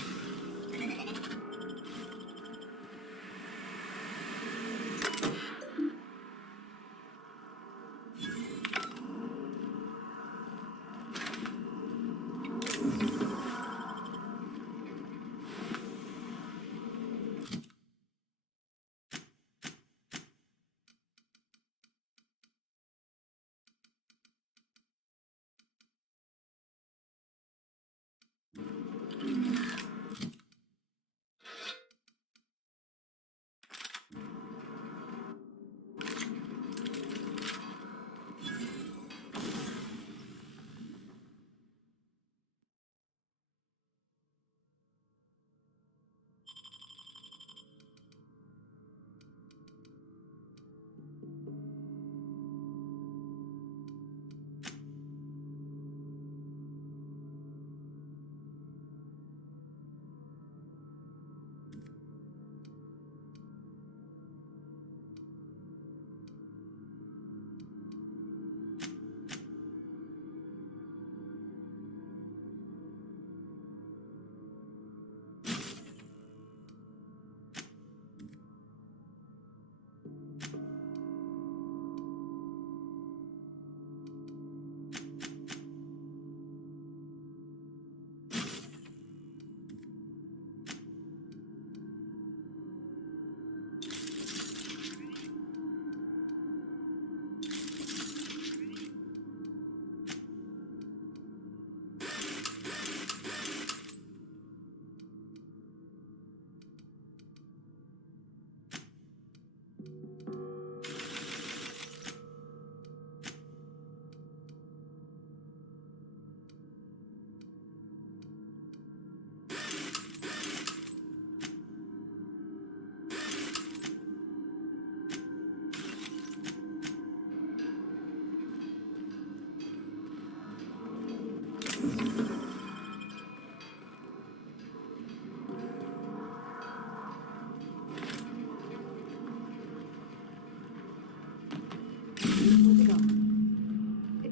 Let's go.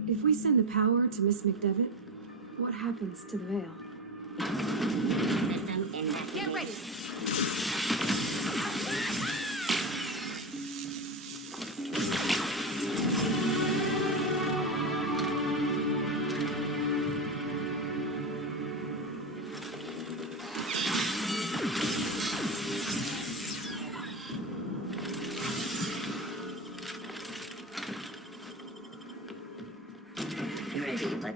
If we send the power to Miss McDevitt, what happens to the Veil? System investigation. Get ready! Ready, but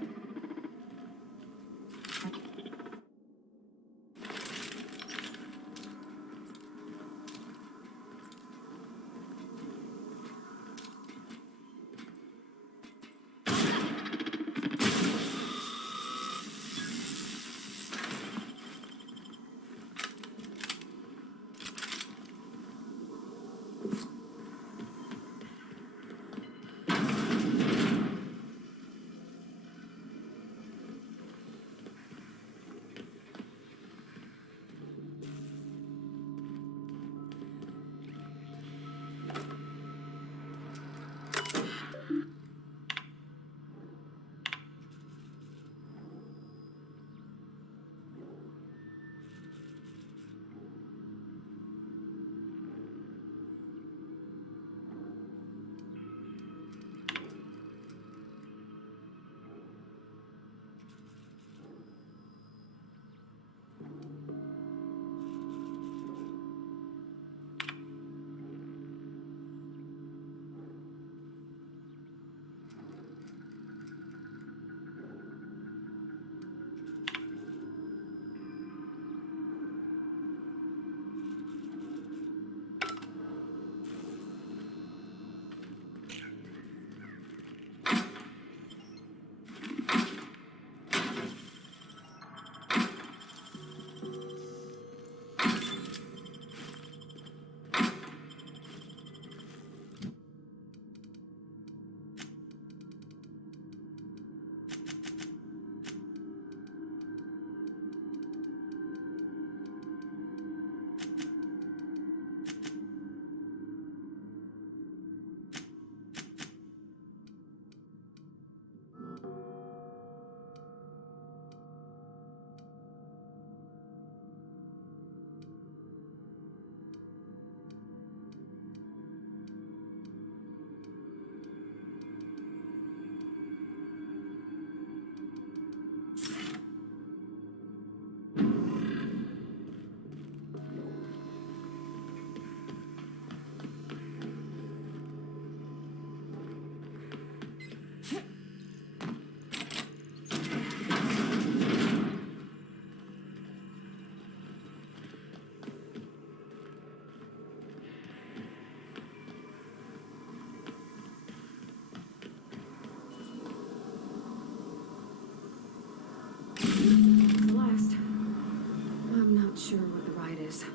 is.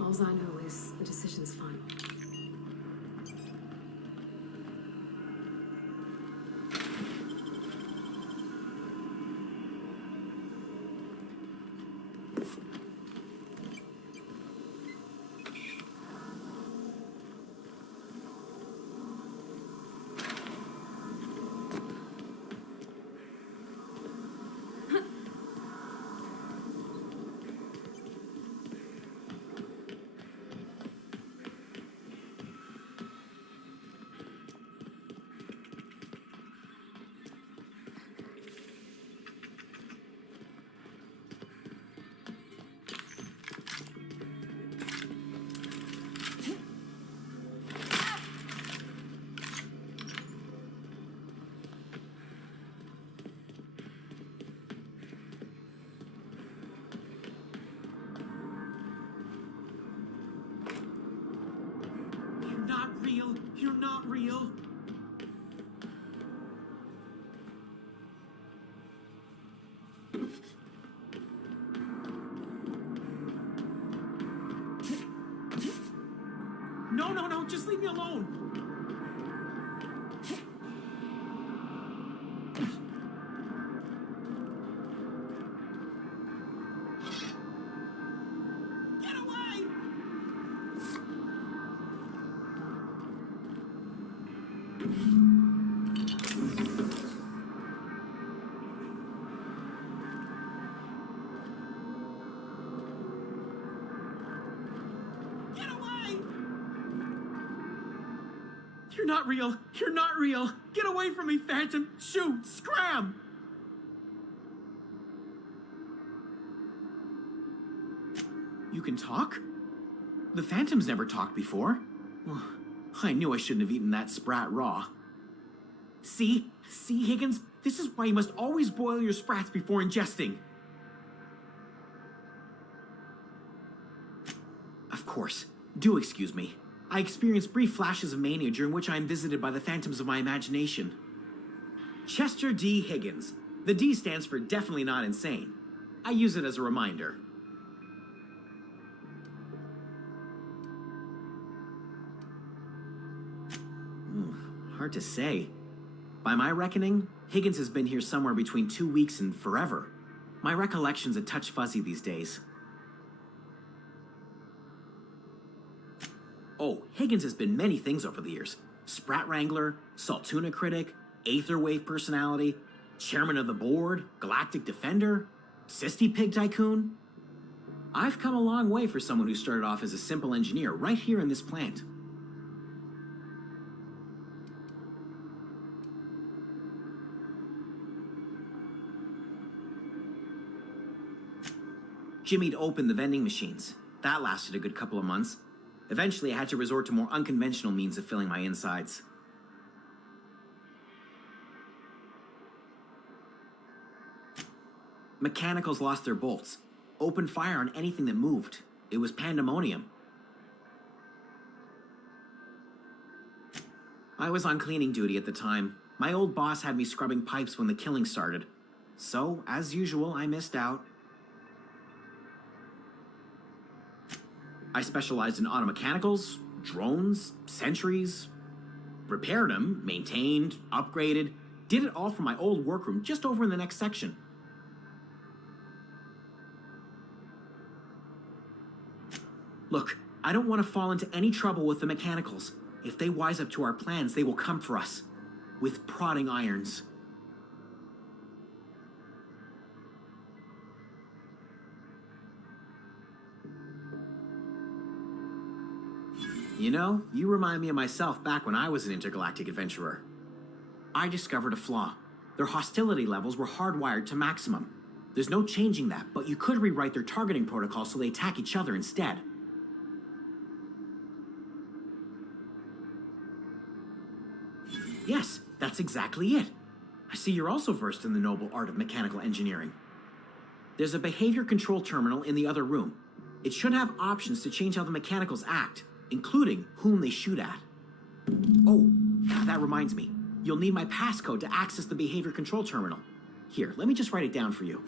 Alls I know is the decision's fine. You're not real. No, just leave me alone. Get away! Get away! You're not real. You're not real. Get away from me, Phantom. Shoot! Scram! You can talk? The Phantom's never talked before. Well, I knew I shouldn't have eaten that sprat raw. See, Higgins? This is why you must always boil your sprats before ingesting. Of course. Do excuse me. I experience brief flashes of mania during which I am visited by the phantoms of my imagination. Chester D. Higgins. The D stands for definitely not insane. I use it as a reminder. Hard to say. By my reckoning, Higgins has been here somewhere between 2 weeks and forever. My recollection's a touch fuzzy these days. Oh, Higgins has been many things over the years. Sprat Wrangler, Saltuna Critic, Aetherwave Personality, Chairman of the Board, Galactic Defender, Sisty Pig Tycoon. I've come a long way for someone who started off as a simple engineer right here in this plant. Jimmy'd opened the vending machines. That lasted a good couple of months. Eventually, I had to resort to more unconventional means of filling my insides. Mechanicals lost their bolts. Opened fire on anything that moved. It was pandemonium. I was on cleaning duty at the time. My old boss had me scrubbing pipes when the killing started. So, as usual, I missed out. I specialized in automechanicals, drones, sentries, repaired them, maintained, upgraded, did it all from my old workroom just over in the next section. Look, I don't want to fall into any trouble with the mechanicals. If they wise up to our plans, they will come for us. With prodding irons. You know, you remind me of myself back when I was an intergalactic adventurer. I discovered a flaw. Their hostility levels were hardwired to maximum. There's no changing that, but you could rewrite their targeting protocol so they attack each other instead. Yes, that's exactly it. I see you're also versed in the noble art of mechanical engineering. There's a behavior control terminal in the other room. It should have options to change how the mechanicals act, including whom they shoot at. Oh, that reminds me. You'll need my passcode to access the behavior control terminal. Here, let me just write it down for you.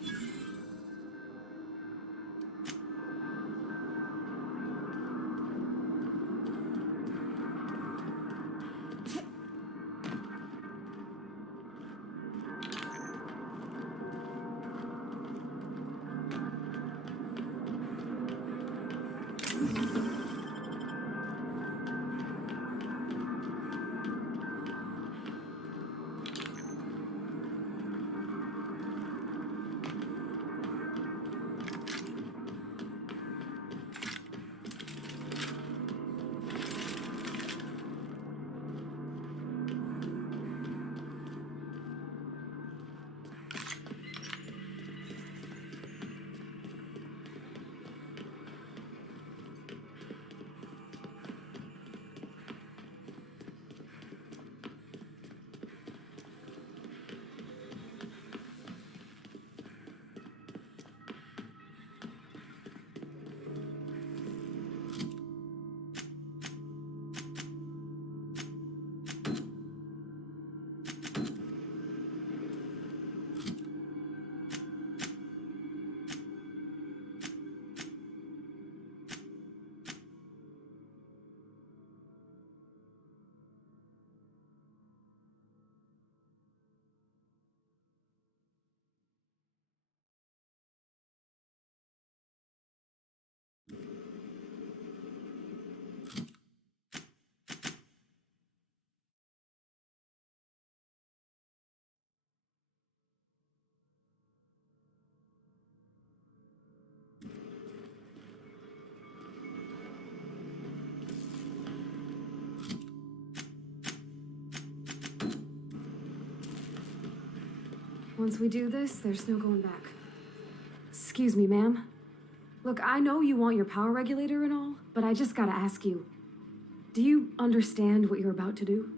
Once we do this, there's no going back. Excuse me, ma'am. Look, I know you want your power regulator and all, but I just gotta ask you. Do you understand what you're about to do?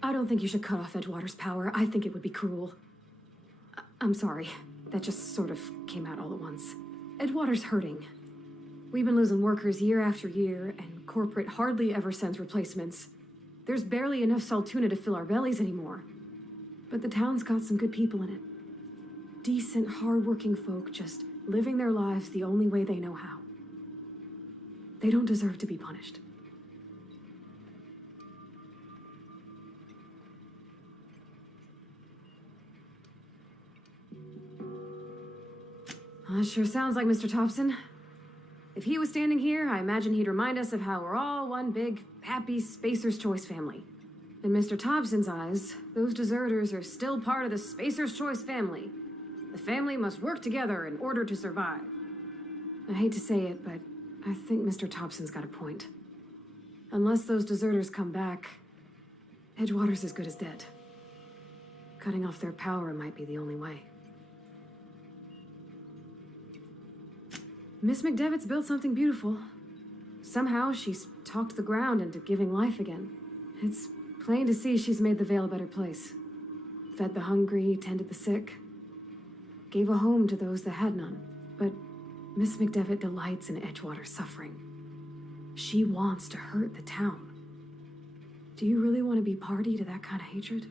I don't think you should cut off Edgewater's power. I think it would be cruel. I'm sorry. That just sort of came out all at once. Edgewater's hurting. We've been losing workers year after year, and corporate hardly ever sends replacements. There's barely enough Saltuna to fill our bellies anymore. But the town's got some good people in it. Decent, hard-working folk just living their lives the only way they know how. They don't deserve to be punished. Sure sounds like Mr. Thompson. If he was standing here, I imagine he'd remind us of how we're all one big, happy Spacer's Choice family. In Mr. Thompson's eyes, those deserters are still part of the Spacer's Choice family. The family must work together in order to survive. I hate to say it, but I think Mr. Thompson's got a point. Unless those deserters come back, Edgewater's as good as dead. Cutting off their power might be the only way. Miss McDevitt's built something beautiful. Somehow she's talked the ground into giving life again. It's plain to see she's made the Vale a better place. Fed the hungry, tended the sick. Gave a home to those that had none. But Miss McDevitt delights in Edgewater's suffering. She wants to hurt the town. Do you really want to be party to that kind of hatred?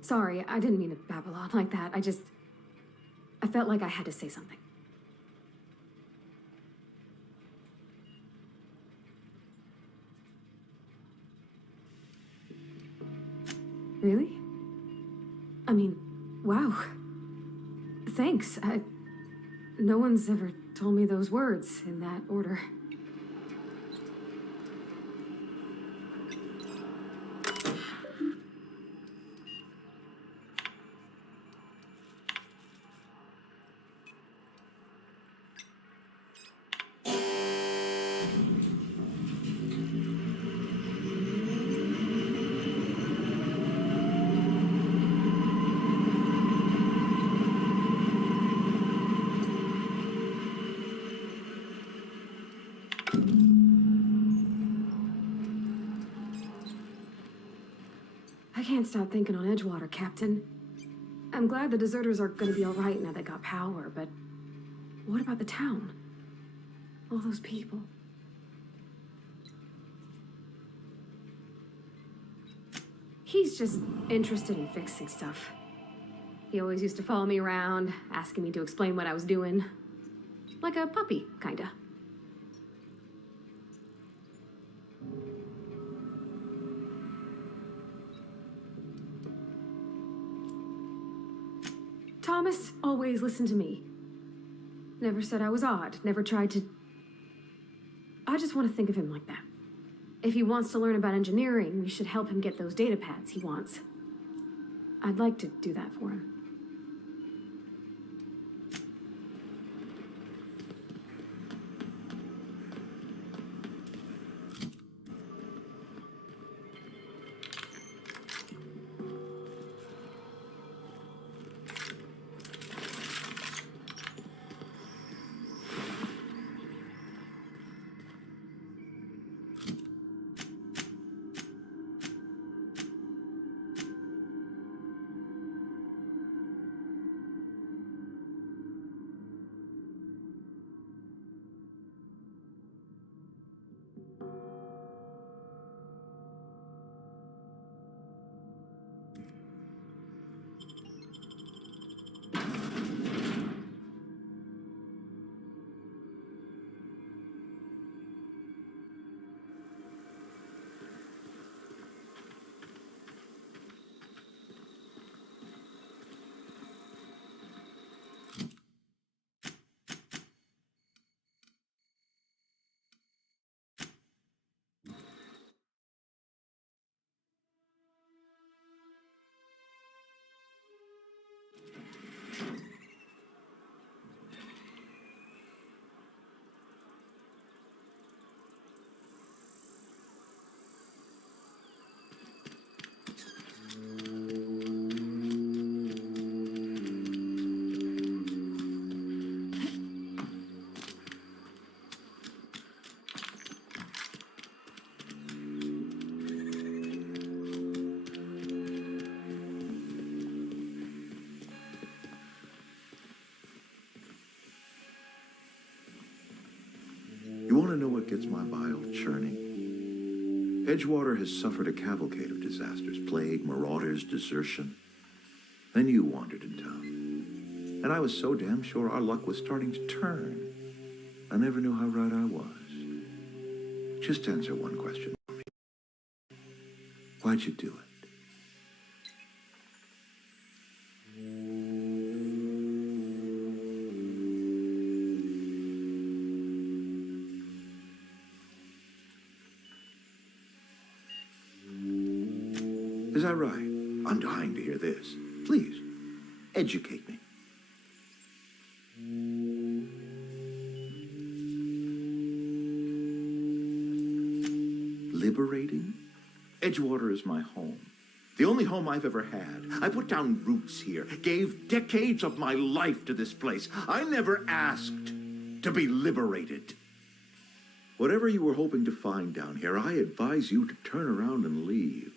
Sorry, I didn't mean to babble on like that. I felt like I had to say something. Really? I mean, wow. Thanks. No one's ever told me those words in that order. I can't stop thinking on Edgewater, Captain. I'm glad the deserters are gonna be all right now they got power, but what about the town? All those people. He's just interested in fixing stuff. He always used to follow me around, asking me to explain what I was doing. Like a puppy, kinda. Thomas always listened to me. Never said I was odd, never tried to... I just want to think of him like that. If he wants to learn about engineering, we should help him get those data pads he wants. I'd like to do that for him. Want to know what gets my bile churning? Edgewater has suffered a cavalcade of disasters, plague, marauders, desertion. Then you wandered in town. And I was so damn sure our luck was starting to turn. I never knew how right I was. Just answer one question for me. Why'd you do it? Is that right? I'm dying to hear this. Please, educate me. Liberating? Edgewater is my home. The only home I've ever had. I put down roots here, gave decades of my life to this place. I never asked to be liberated. Whatever you were hoping to find down here, I advise you to turn around and leave.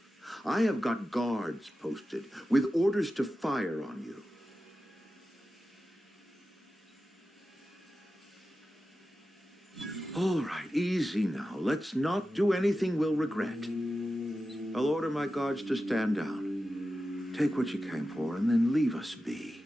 I have got guards posted with orders to fire on you. All right, easy now. Let's not do anything we'll regret. I'll order my guards to stand down. Take what you came for and then leave us be.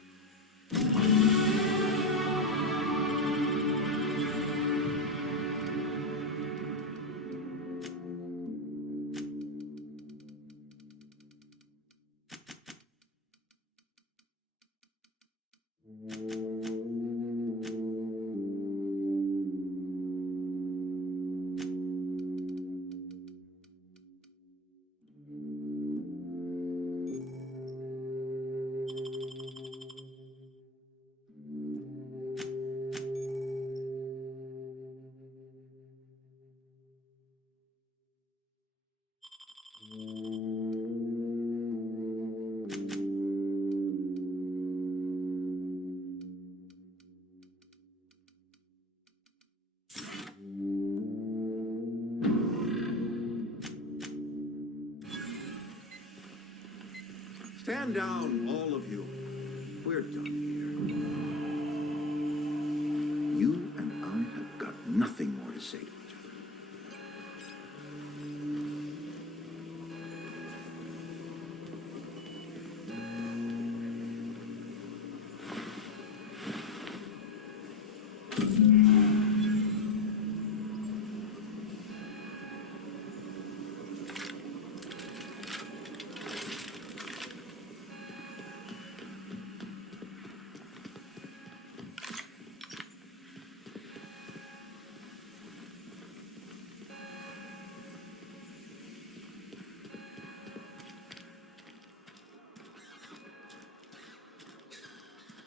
Stand down, all of you. We're done here. You and I have got nothing more to say to each other.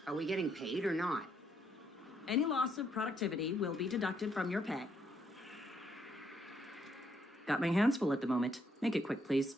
Are we getting paid or not? Any loss of productivity will be deducted from your pay. Got my hands full at the moment. Make it quick, please.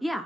Yeah.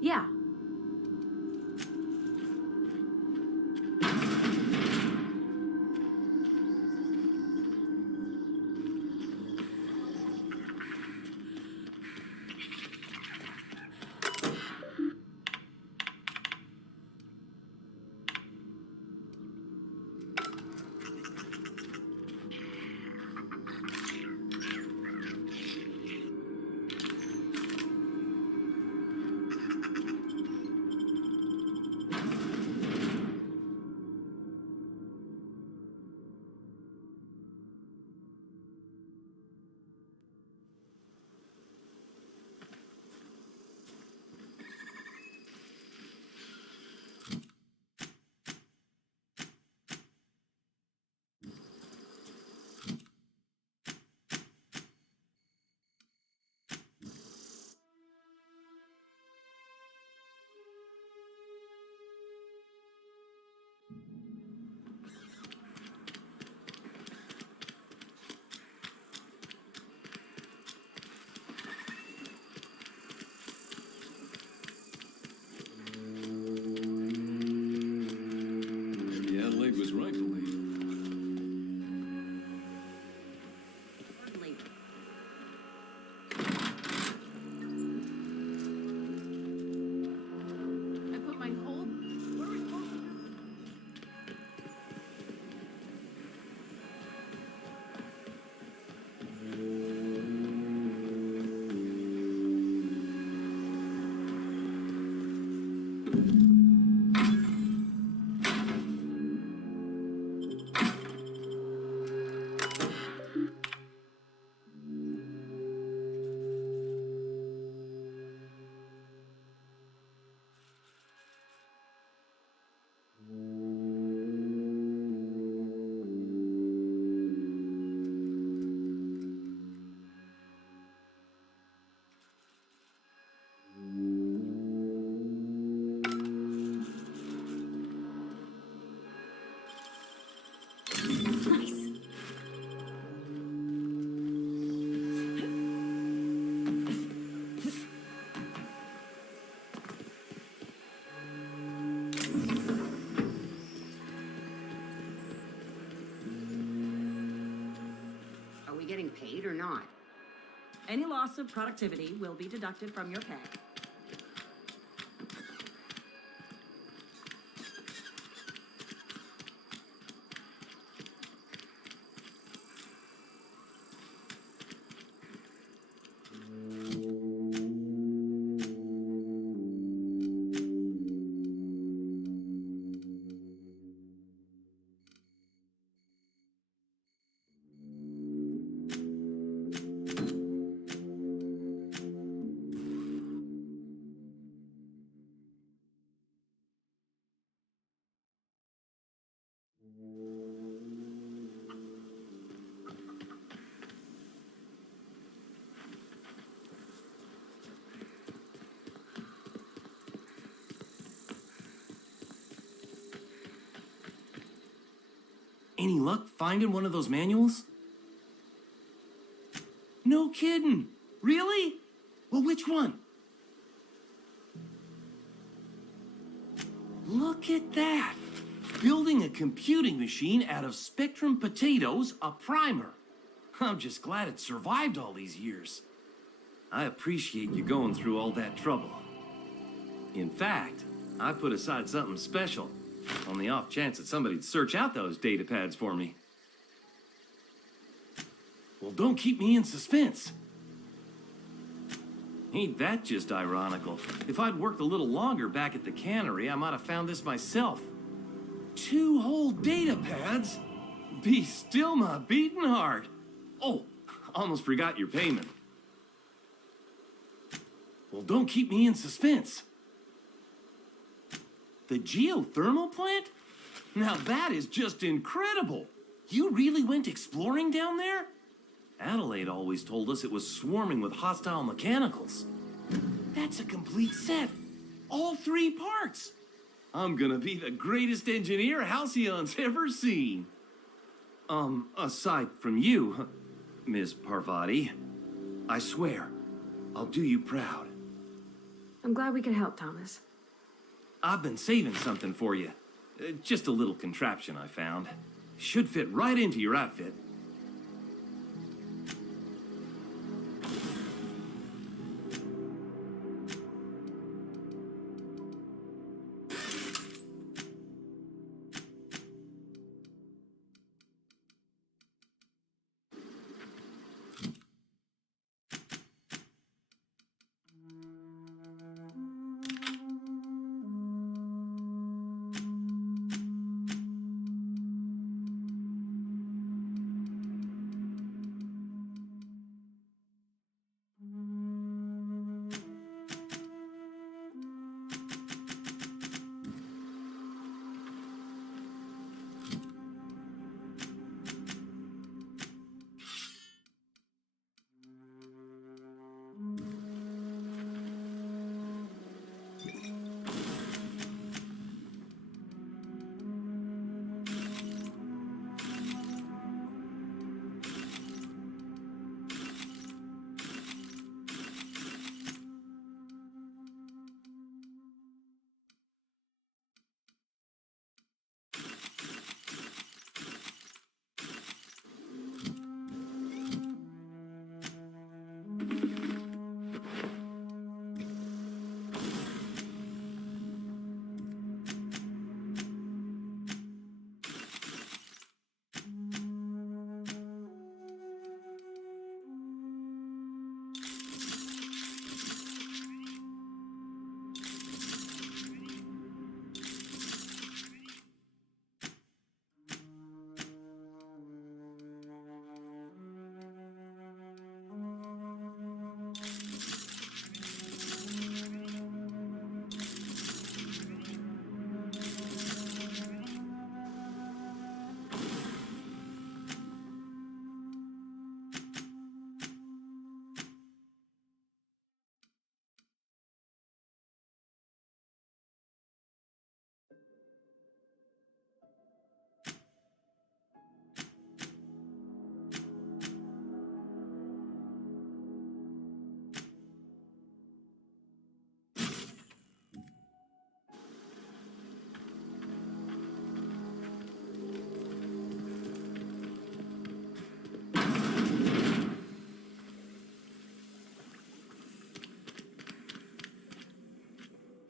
Yeah. Maybe Adelaide was right to leave. I put my whole... What are we supposed to do? Are we getting paid or not? Any loss of productivity will be deducted from your pay. Any luck finding one of those manuals? No kidding. Really? Well, which one? Look at that. Building a computing machine out of Spectrum potatoes, a primer. I'm just glad it survived all these years. I appreciate you going through all that trouble. In fact, I put aside something special on the off chance that somebody'd search out those data pads for me. Well, don't keep me in suspense. Ain't that just ironical? If I'd worked a little longer back at the cannery, I might have found this myself. 2 whole data pads? Be still my beating heart. Oh, almost forgot your payment. Well, don't keep me in suspense. The geothermal plant? Now that is just incredible. You really went exploring down there? Adelaide always told us it was swarming with hostile mechanicals. That's a complete set. All 3 parts. I'm gonna be the greatest engineer Halcyon's ever seen. Aside from you, Miss Parvati, I swear, I'll do you proud. I'm glad we could help, Thomas. I've been saving something for you. Just a little contraption I found. Should fit right into your outfit.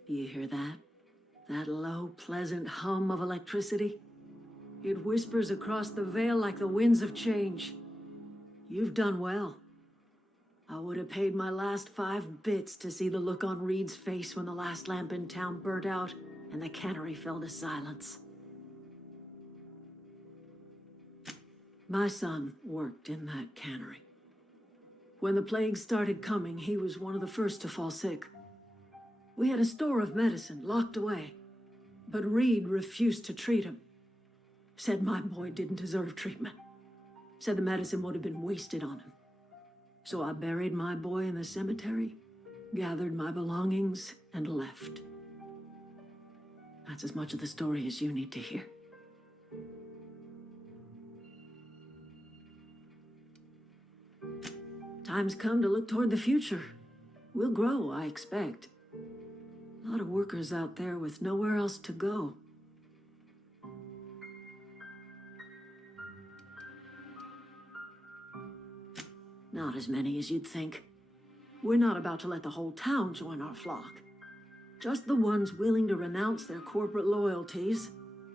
Do you hear that? That low, pleasant hum of electricity? It whispers across the Vale like the winds of change. You've done well. I would have paid my last 5 bits to see the look on Reed's face when the last lamp in town burnt out and the cannery fell to silence. My son worked in that cannery. When the plague started coming, he was one of the first to fall sick. We had a store of medicine locked away, but Reed refused to treat him. Said my boy didn't deserve treatment. Said the medicine would have been wasted on him. So I buried my boy in the cemetery, gathered my belongings, and left. That's as much of the story as you need to hear. Time's come to look toward the future. We'll grow, I expect. A lot of workers out there with nowhere else to go. Not as many as you'd think. We're not about to let the whole town join our flock. Just the ones willing to renounce their corporate loyalties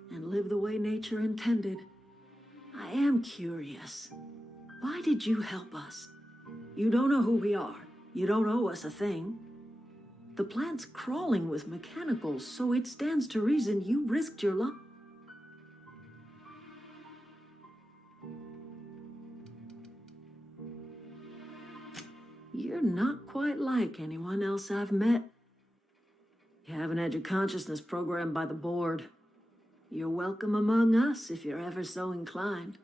and live the way nature intended. I am curious. Why did you help us? You don't know who we are. You don't owe us a thing. The plant's crawling with mechanicals, so it stands to reason you risked your life. You're not quite like anyone else I've met. You haven't had your consciousness programmed by the board. You're welcome among us if you're ever so inclined.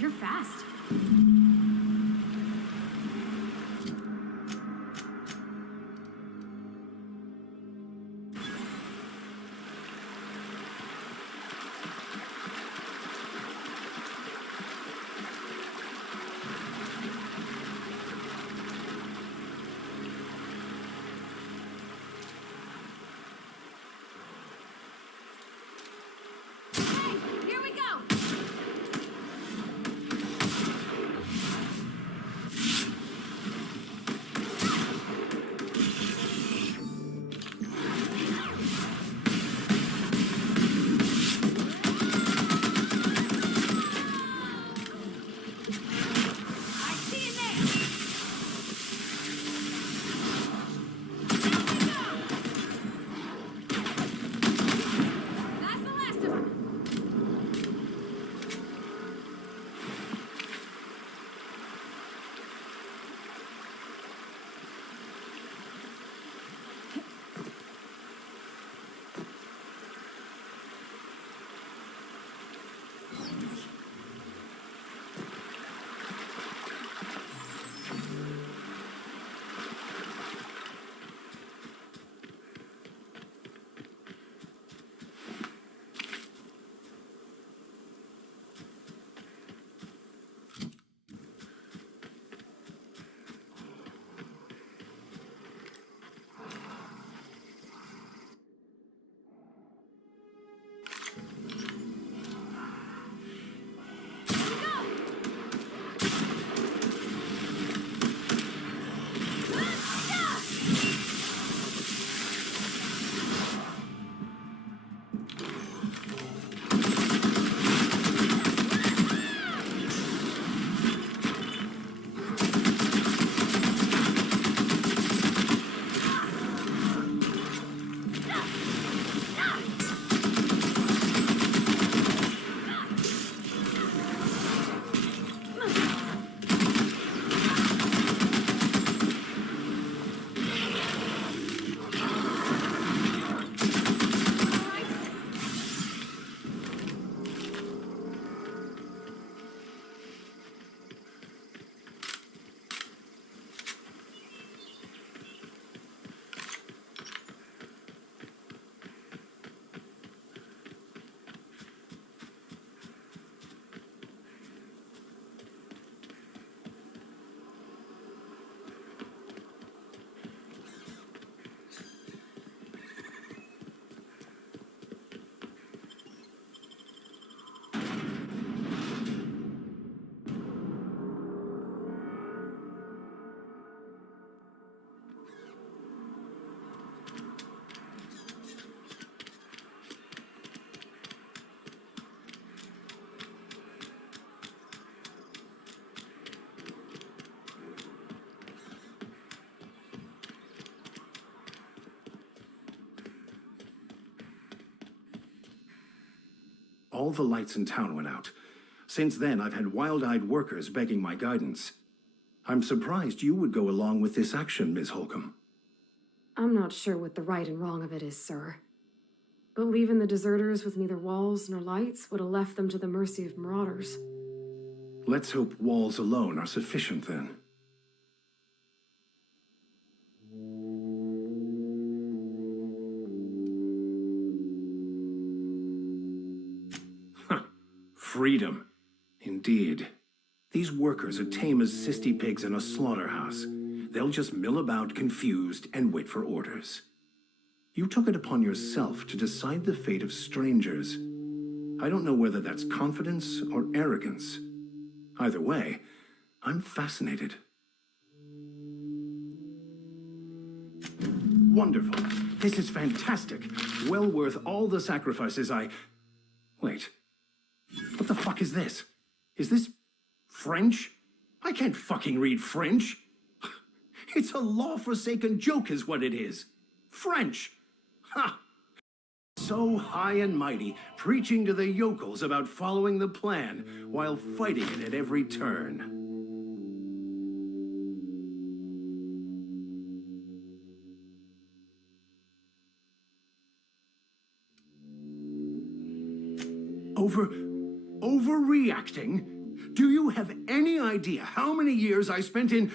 You're fast. Here we go! I see it there! That's the last of them! All the lights in town went out. Since then, I've had wild-eyed workers begging my guidance. I'm surprised you would go along with this action, Ms. Holcomb. I'm not sure what the right and wrong of it is, sir. But leaving the deserters with neither walls nor lights would have left them to the mercy of marauders. Let's hope walls alone are sufficient then. Freedom. Indeed. These workers are tame as cysty pigs in a slaughterhouse. They'll just mill about confused and wait for orders. You took it upon yourself to decide the fate of strangers. I don't know whether that's confidence or arrogance. Either way, I'm fascinated. Wonderful. This is fantastic. Well worth all the sacrifices Wait. What the fuck is this? Is this French? I can't fucking read French. It's a law-forsaken joke is what it is. French. Ha! So high and mighty, preaching to the yokels about following the plan while fighting it at every turn. Overreacting? Do you have any idea how many years I spent in...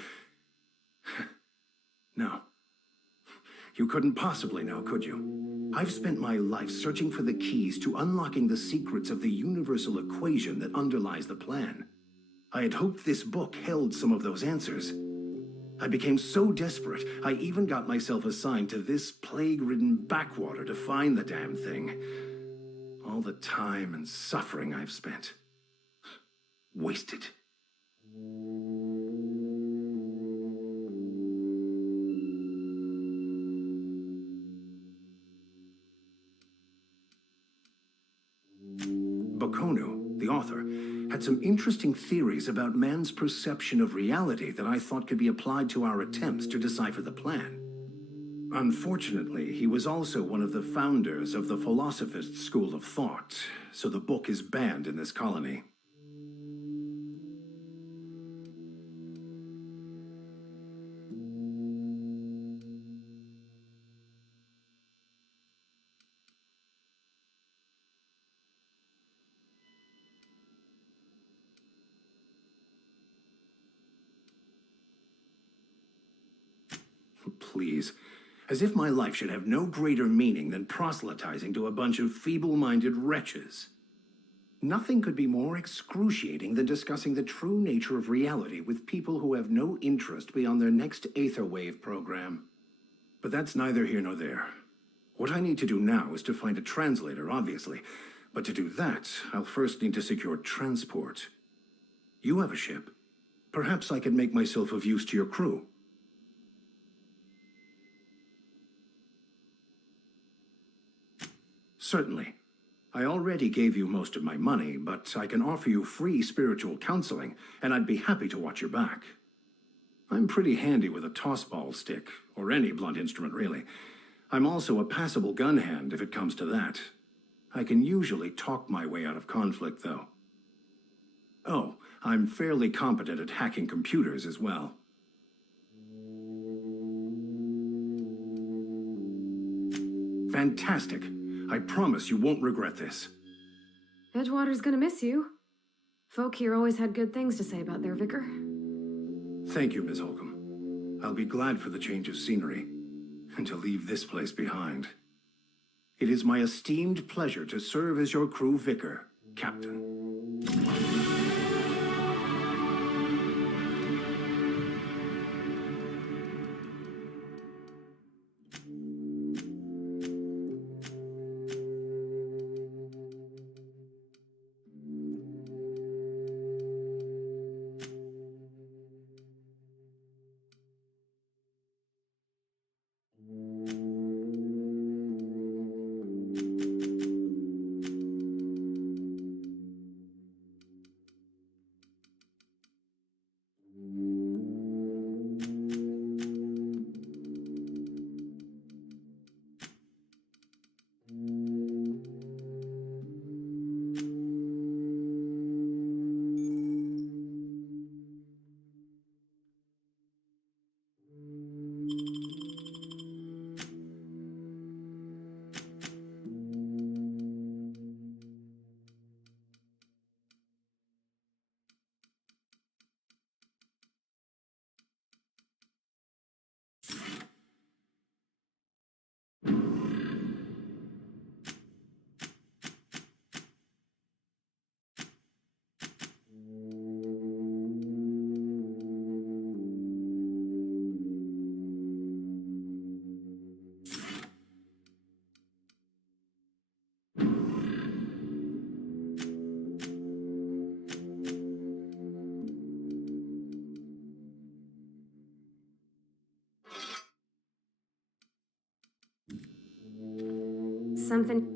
No. You couldn't possibly know, could you? I've spent my life searching for the keys to unlocking the secrets of the universal equation that underlies the plan. I had hoped this book held some of those answers. I became so desperate, I even got myself assigned to this plague-ridden backwater to find the damn thing. All the time and suffering I've spent. Wasted. Bakono, the author, had some interesting theories about man's perception of reality that I thought could be applied to our attempts to decipher the plan. Unfortunately, he was also one of the founders of the Philosophist school of thought, so the book is banned in this colony. Please. As if my life should have no greater meaning than proselytizing to a bunch of feeble-minded wretches. Nothing could be more excruciating than discussing the true nature of reality with people who have no interest beyond their next Aetherwave program. But that's neither here nor there. What I need to do now is to find a translator, obviously. But to do that, I'll first need to secure transport. You have a ship. Perhaps I could make myself of use to your crew. Certainly. I already gave you most of my money, but I can offer you free spiritual counseling, and I'd be happy to watch your back. I'm pretty handy with a tossball stick, or any blunt instrument, really. I'm also a passable gun hand, if it comes to that. I can usually talk my way out of conflict, though. Oh, I'm fairly competent at hacking computers as well. Fantastic. I promise you won't regret this. Edgewater's gonna miss you. Folk here always had good things to say about their vicar. Thank you, Ms. Holcomb. I'll be glad for the change of scenery, and to leave this place behind. It is my esteemed pleasure to serve as your crew vicar, Captain. Something...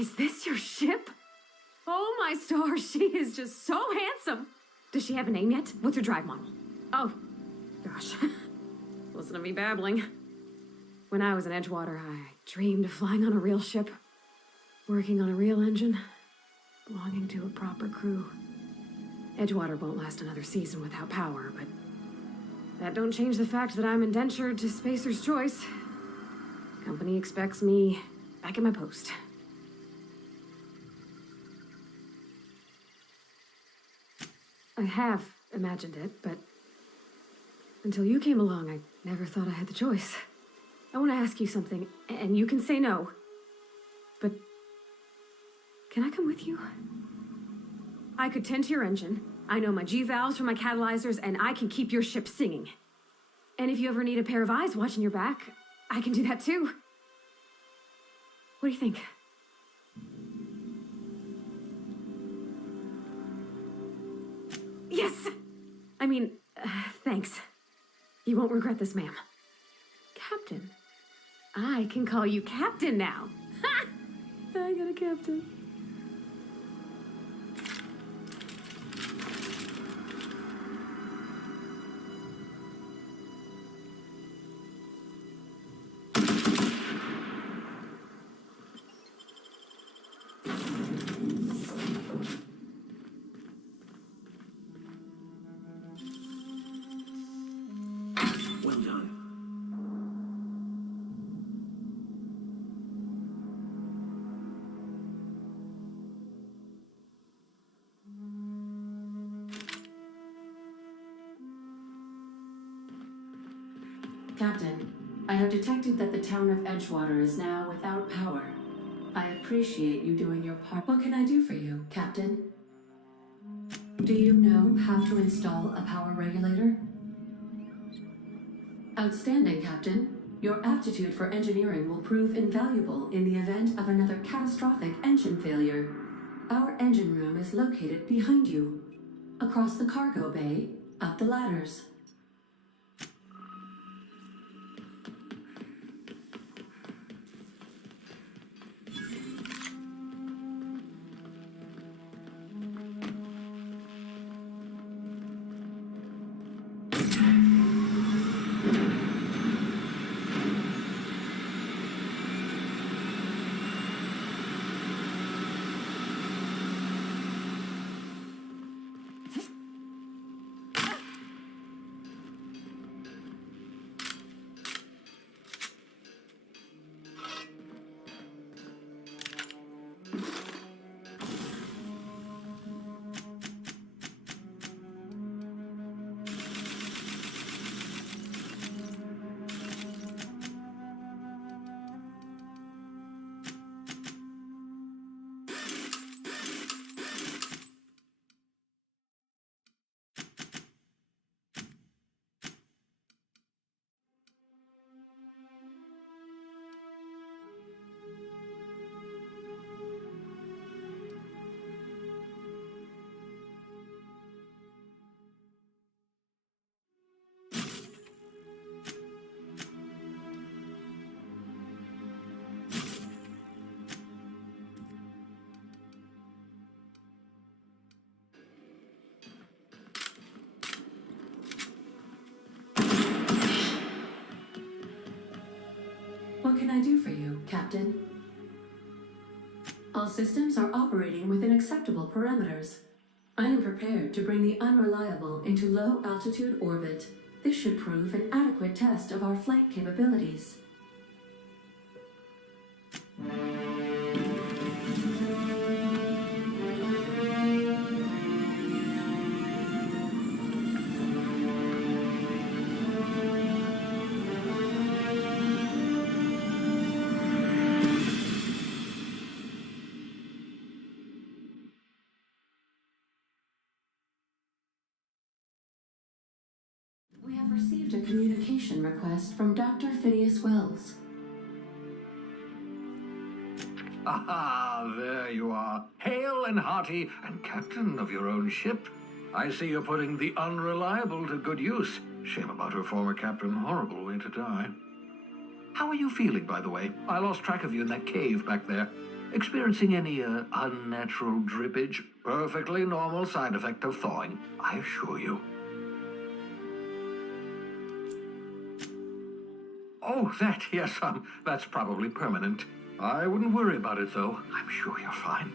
Is this your ship? Oh my stars, she is just so handsome. Does she have a name yet? What's her drive model? Oh, gosh. Listen to me babbling. When I was in Edgewater, I dreamed of flying on a real ship, working on a real engine, belonging to a proper crew. Edgewater won't last another season without power, but that don't change the fact that I'm indentured to Spacer's Choice. Company expects me back at my post. I have imagined it, but until you came along, I never thought I had the choice. I want to ask you something, and you can say no, but can I come with you? I could tend to your engine. I know my G-valves for my catalyzers, and I can keep your ship singing. And if you ever need a pair of eyes watching your back, I can do that too. What do you think? Yes! I mean, thanks. You won't regret this, ma'am. Captain. I can call you Captain now. Ha! I got a captain. Well done. Captain, I have detected that the town of Edgewater is now without power. I appreciate you doing your part. What can I do for you, Captain? Do you know how to install a power regulator? Outstanding, Captain. Your aptitude for engineering will prove invaluable in the event of another catastrophic engine failure. Our engine room is located behind you. Across the cargo bay, up the ladders. What can I do for you, Captain? All systems are operating within acceptable parameters. I am prepared to bring the unreliable into low-altitude orbit. This should prove an adequate test of our flight capabilities. We have received a communication request from Dr. Phineas Wells. Aha, there you are. Hale and hearty, and captain of your own ship. I see you're putting the unreliable to good use. Shame about her former captain. Horrible way to die. How are you feeling, by the way? I lost track of you in that cave back there. Experiencing any unnatural drippage? Perfectly normal side effect of thawing, I assure you. Oh, that, yes, that's probably permanent. I wouldn't worry about it, though. I'm sure you're fine.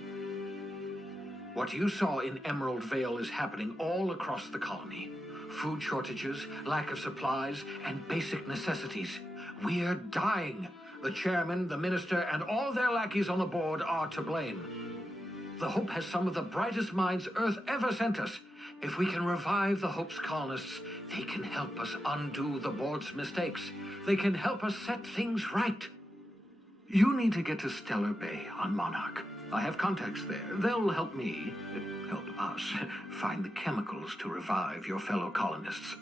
What you saw in Emerald Vale is happening all across the colony. Food shortages, lack of supplies, and basic necessities. We're dying. The chairman, the minister, and all their lackeys on the board are to blame. The Hope has some of the brightest minds Earth ever sent us. If we can revive the Hope's colonists, they can help us undo the board's mistakes. They can help us set things right. You need to get to Stellar Bay on Monarch. I have contacts there. They'll help us, find the chemicals to revive your fellow colonists.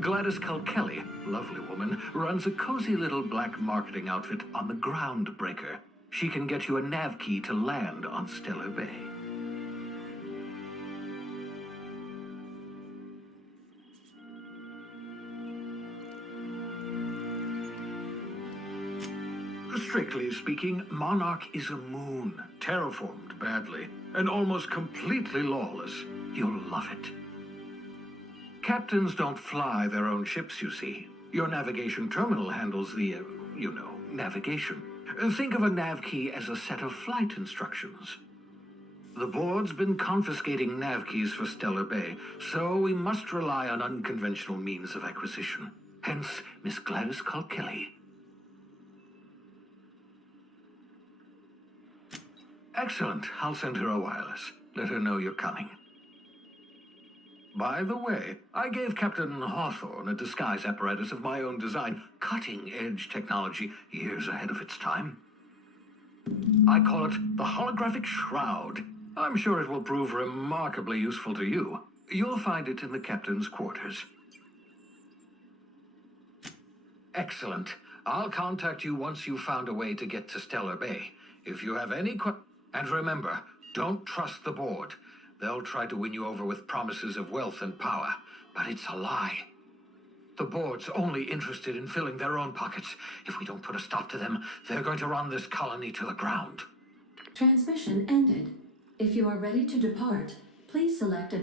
Gladys Culkelly, lovely woman, runs a cozy little black marketing outfit on the Groundbreaker. She can get you a nav key to land on Stellar Bay. Strictly speaking, Monarch is a moon, terraformed badly, and almost completely lawless. You'll love it. Captains don't fly their own ships, you see. Your navigation terminal handles the, navigation. Think of a nav key as a set of flight instructions. The board's been confiscating nav keys for Stellar Bay, so we must rely on unconventional means of acquisition. Hence, Miss Gladys Culkelly. Excellent. I'll send her a wireless. Let her know you're coming. By the way, I gave Captain Hawthorne a disguise apparatus of my own design, cutting-edge technology, years ahead of its time. I call it the Holographic Shroud. I'm sure it will prove remarkably useful to you. You'll find it in the captain's quarters. Excellent. I'll contact you once you've found a way to get to Stellar Bay. If you have any and remember, don't trust the board. They'll try to win you over with promises of wealth and power, but it's a lie. The board's only interested in filling their own pockets. If we don't put a stop to them, they're going to run this colony to the ground. Transmission ended. If you are ready to depart, please select a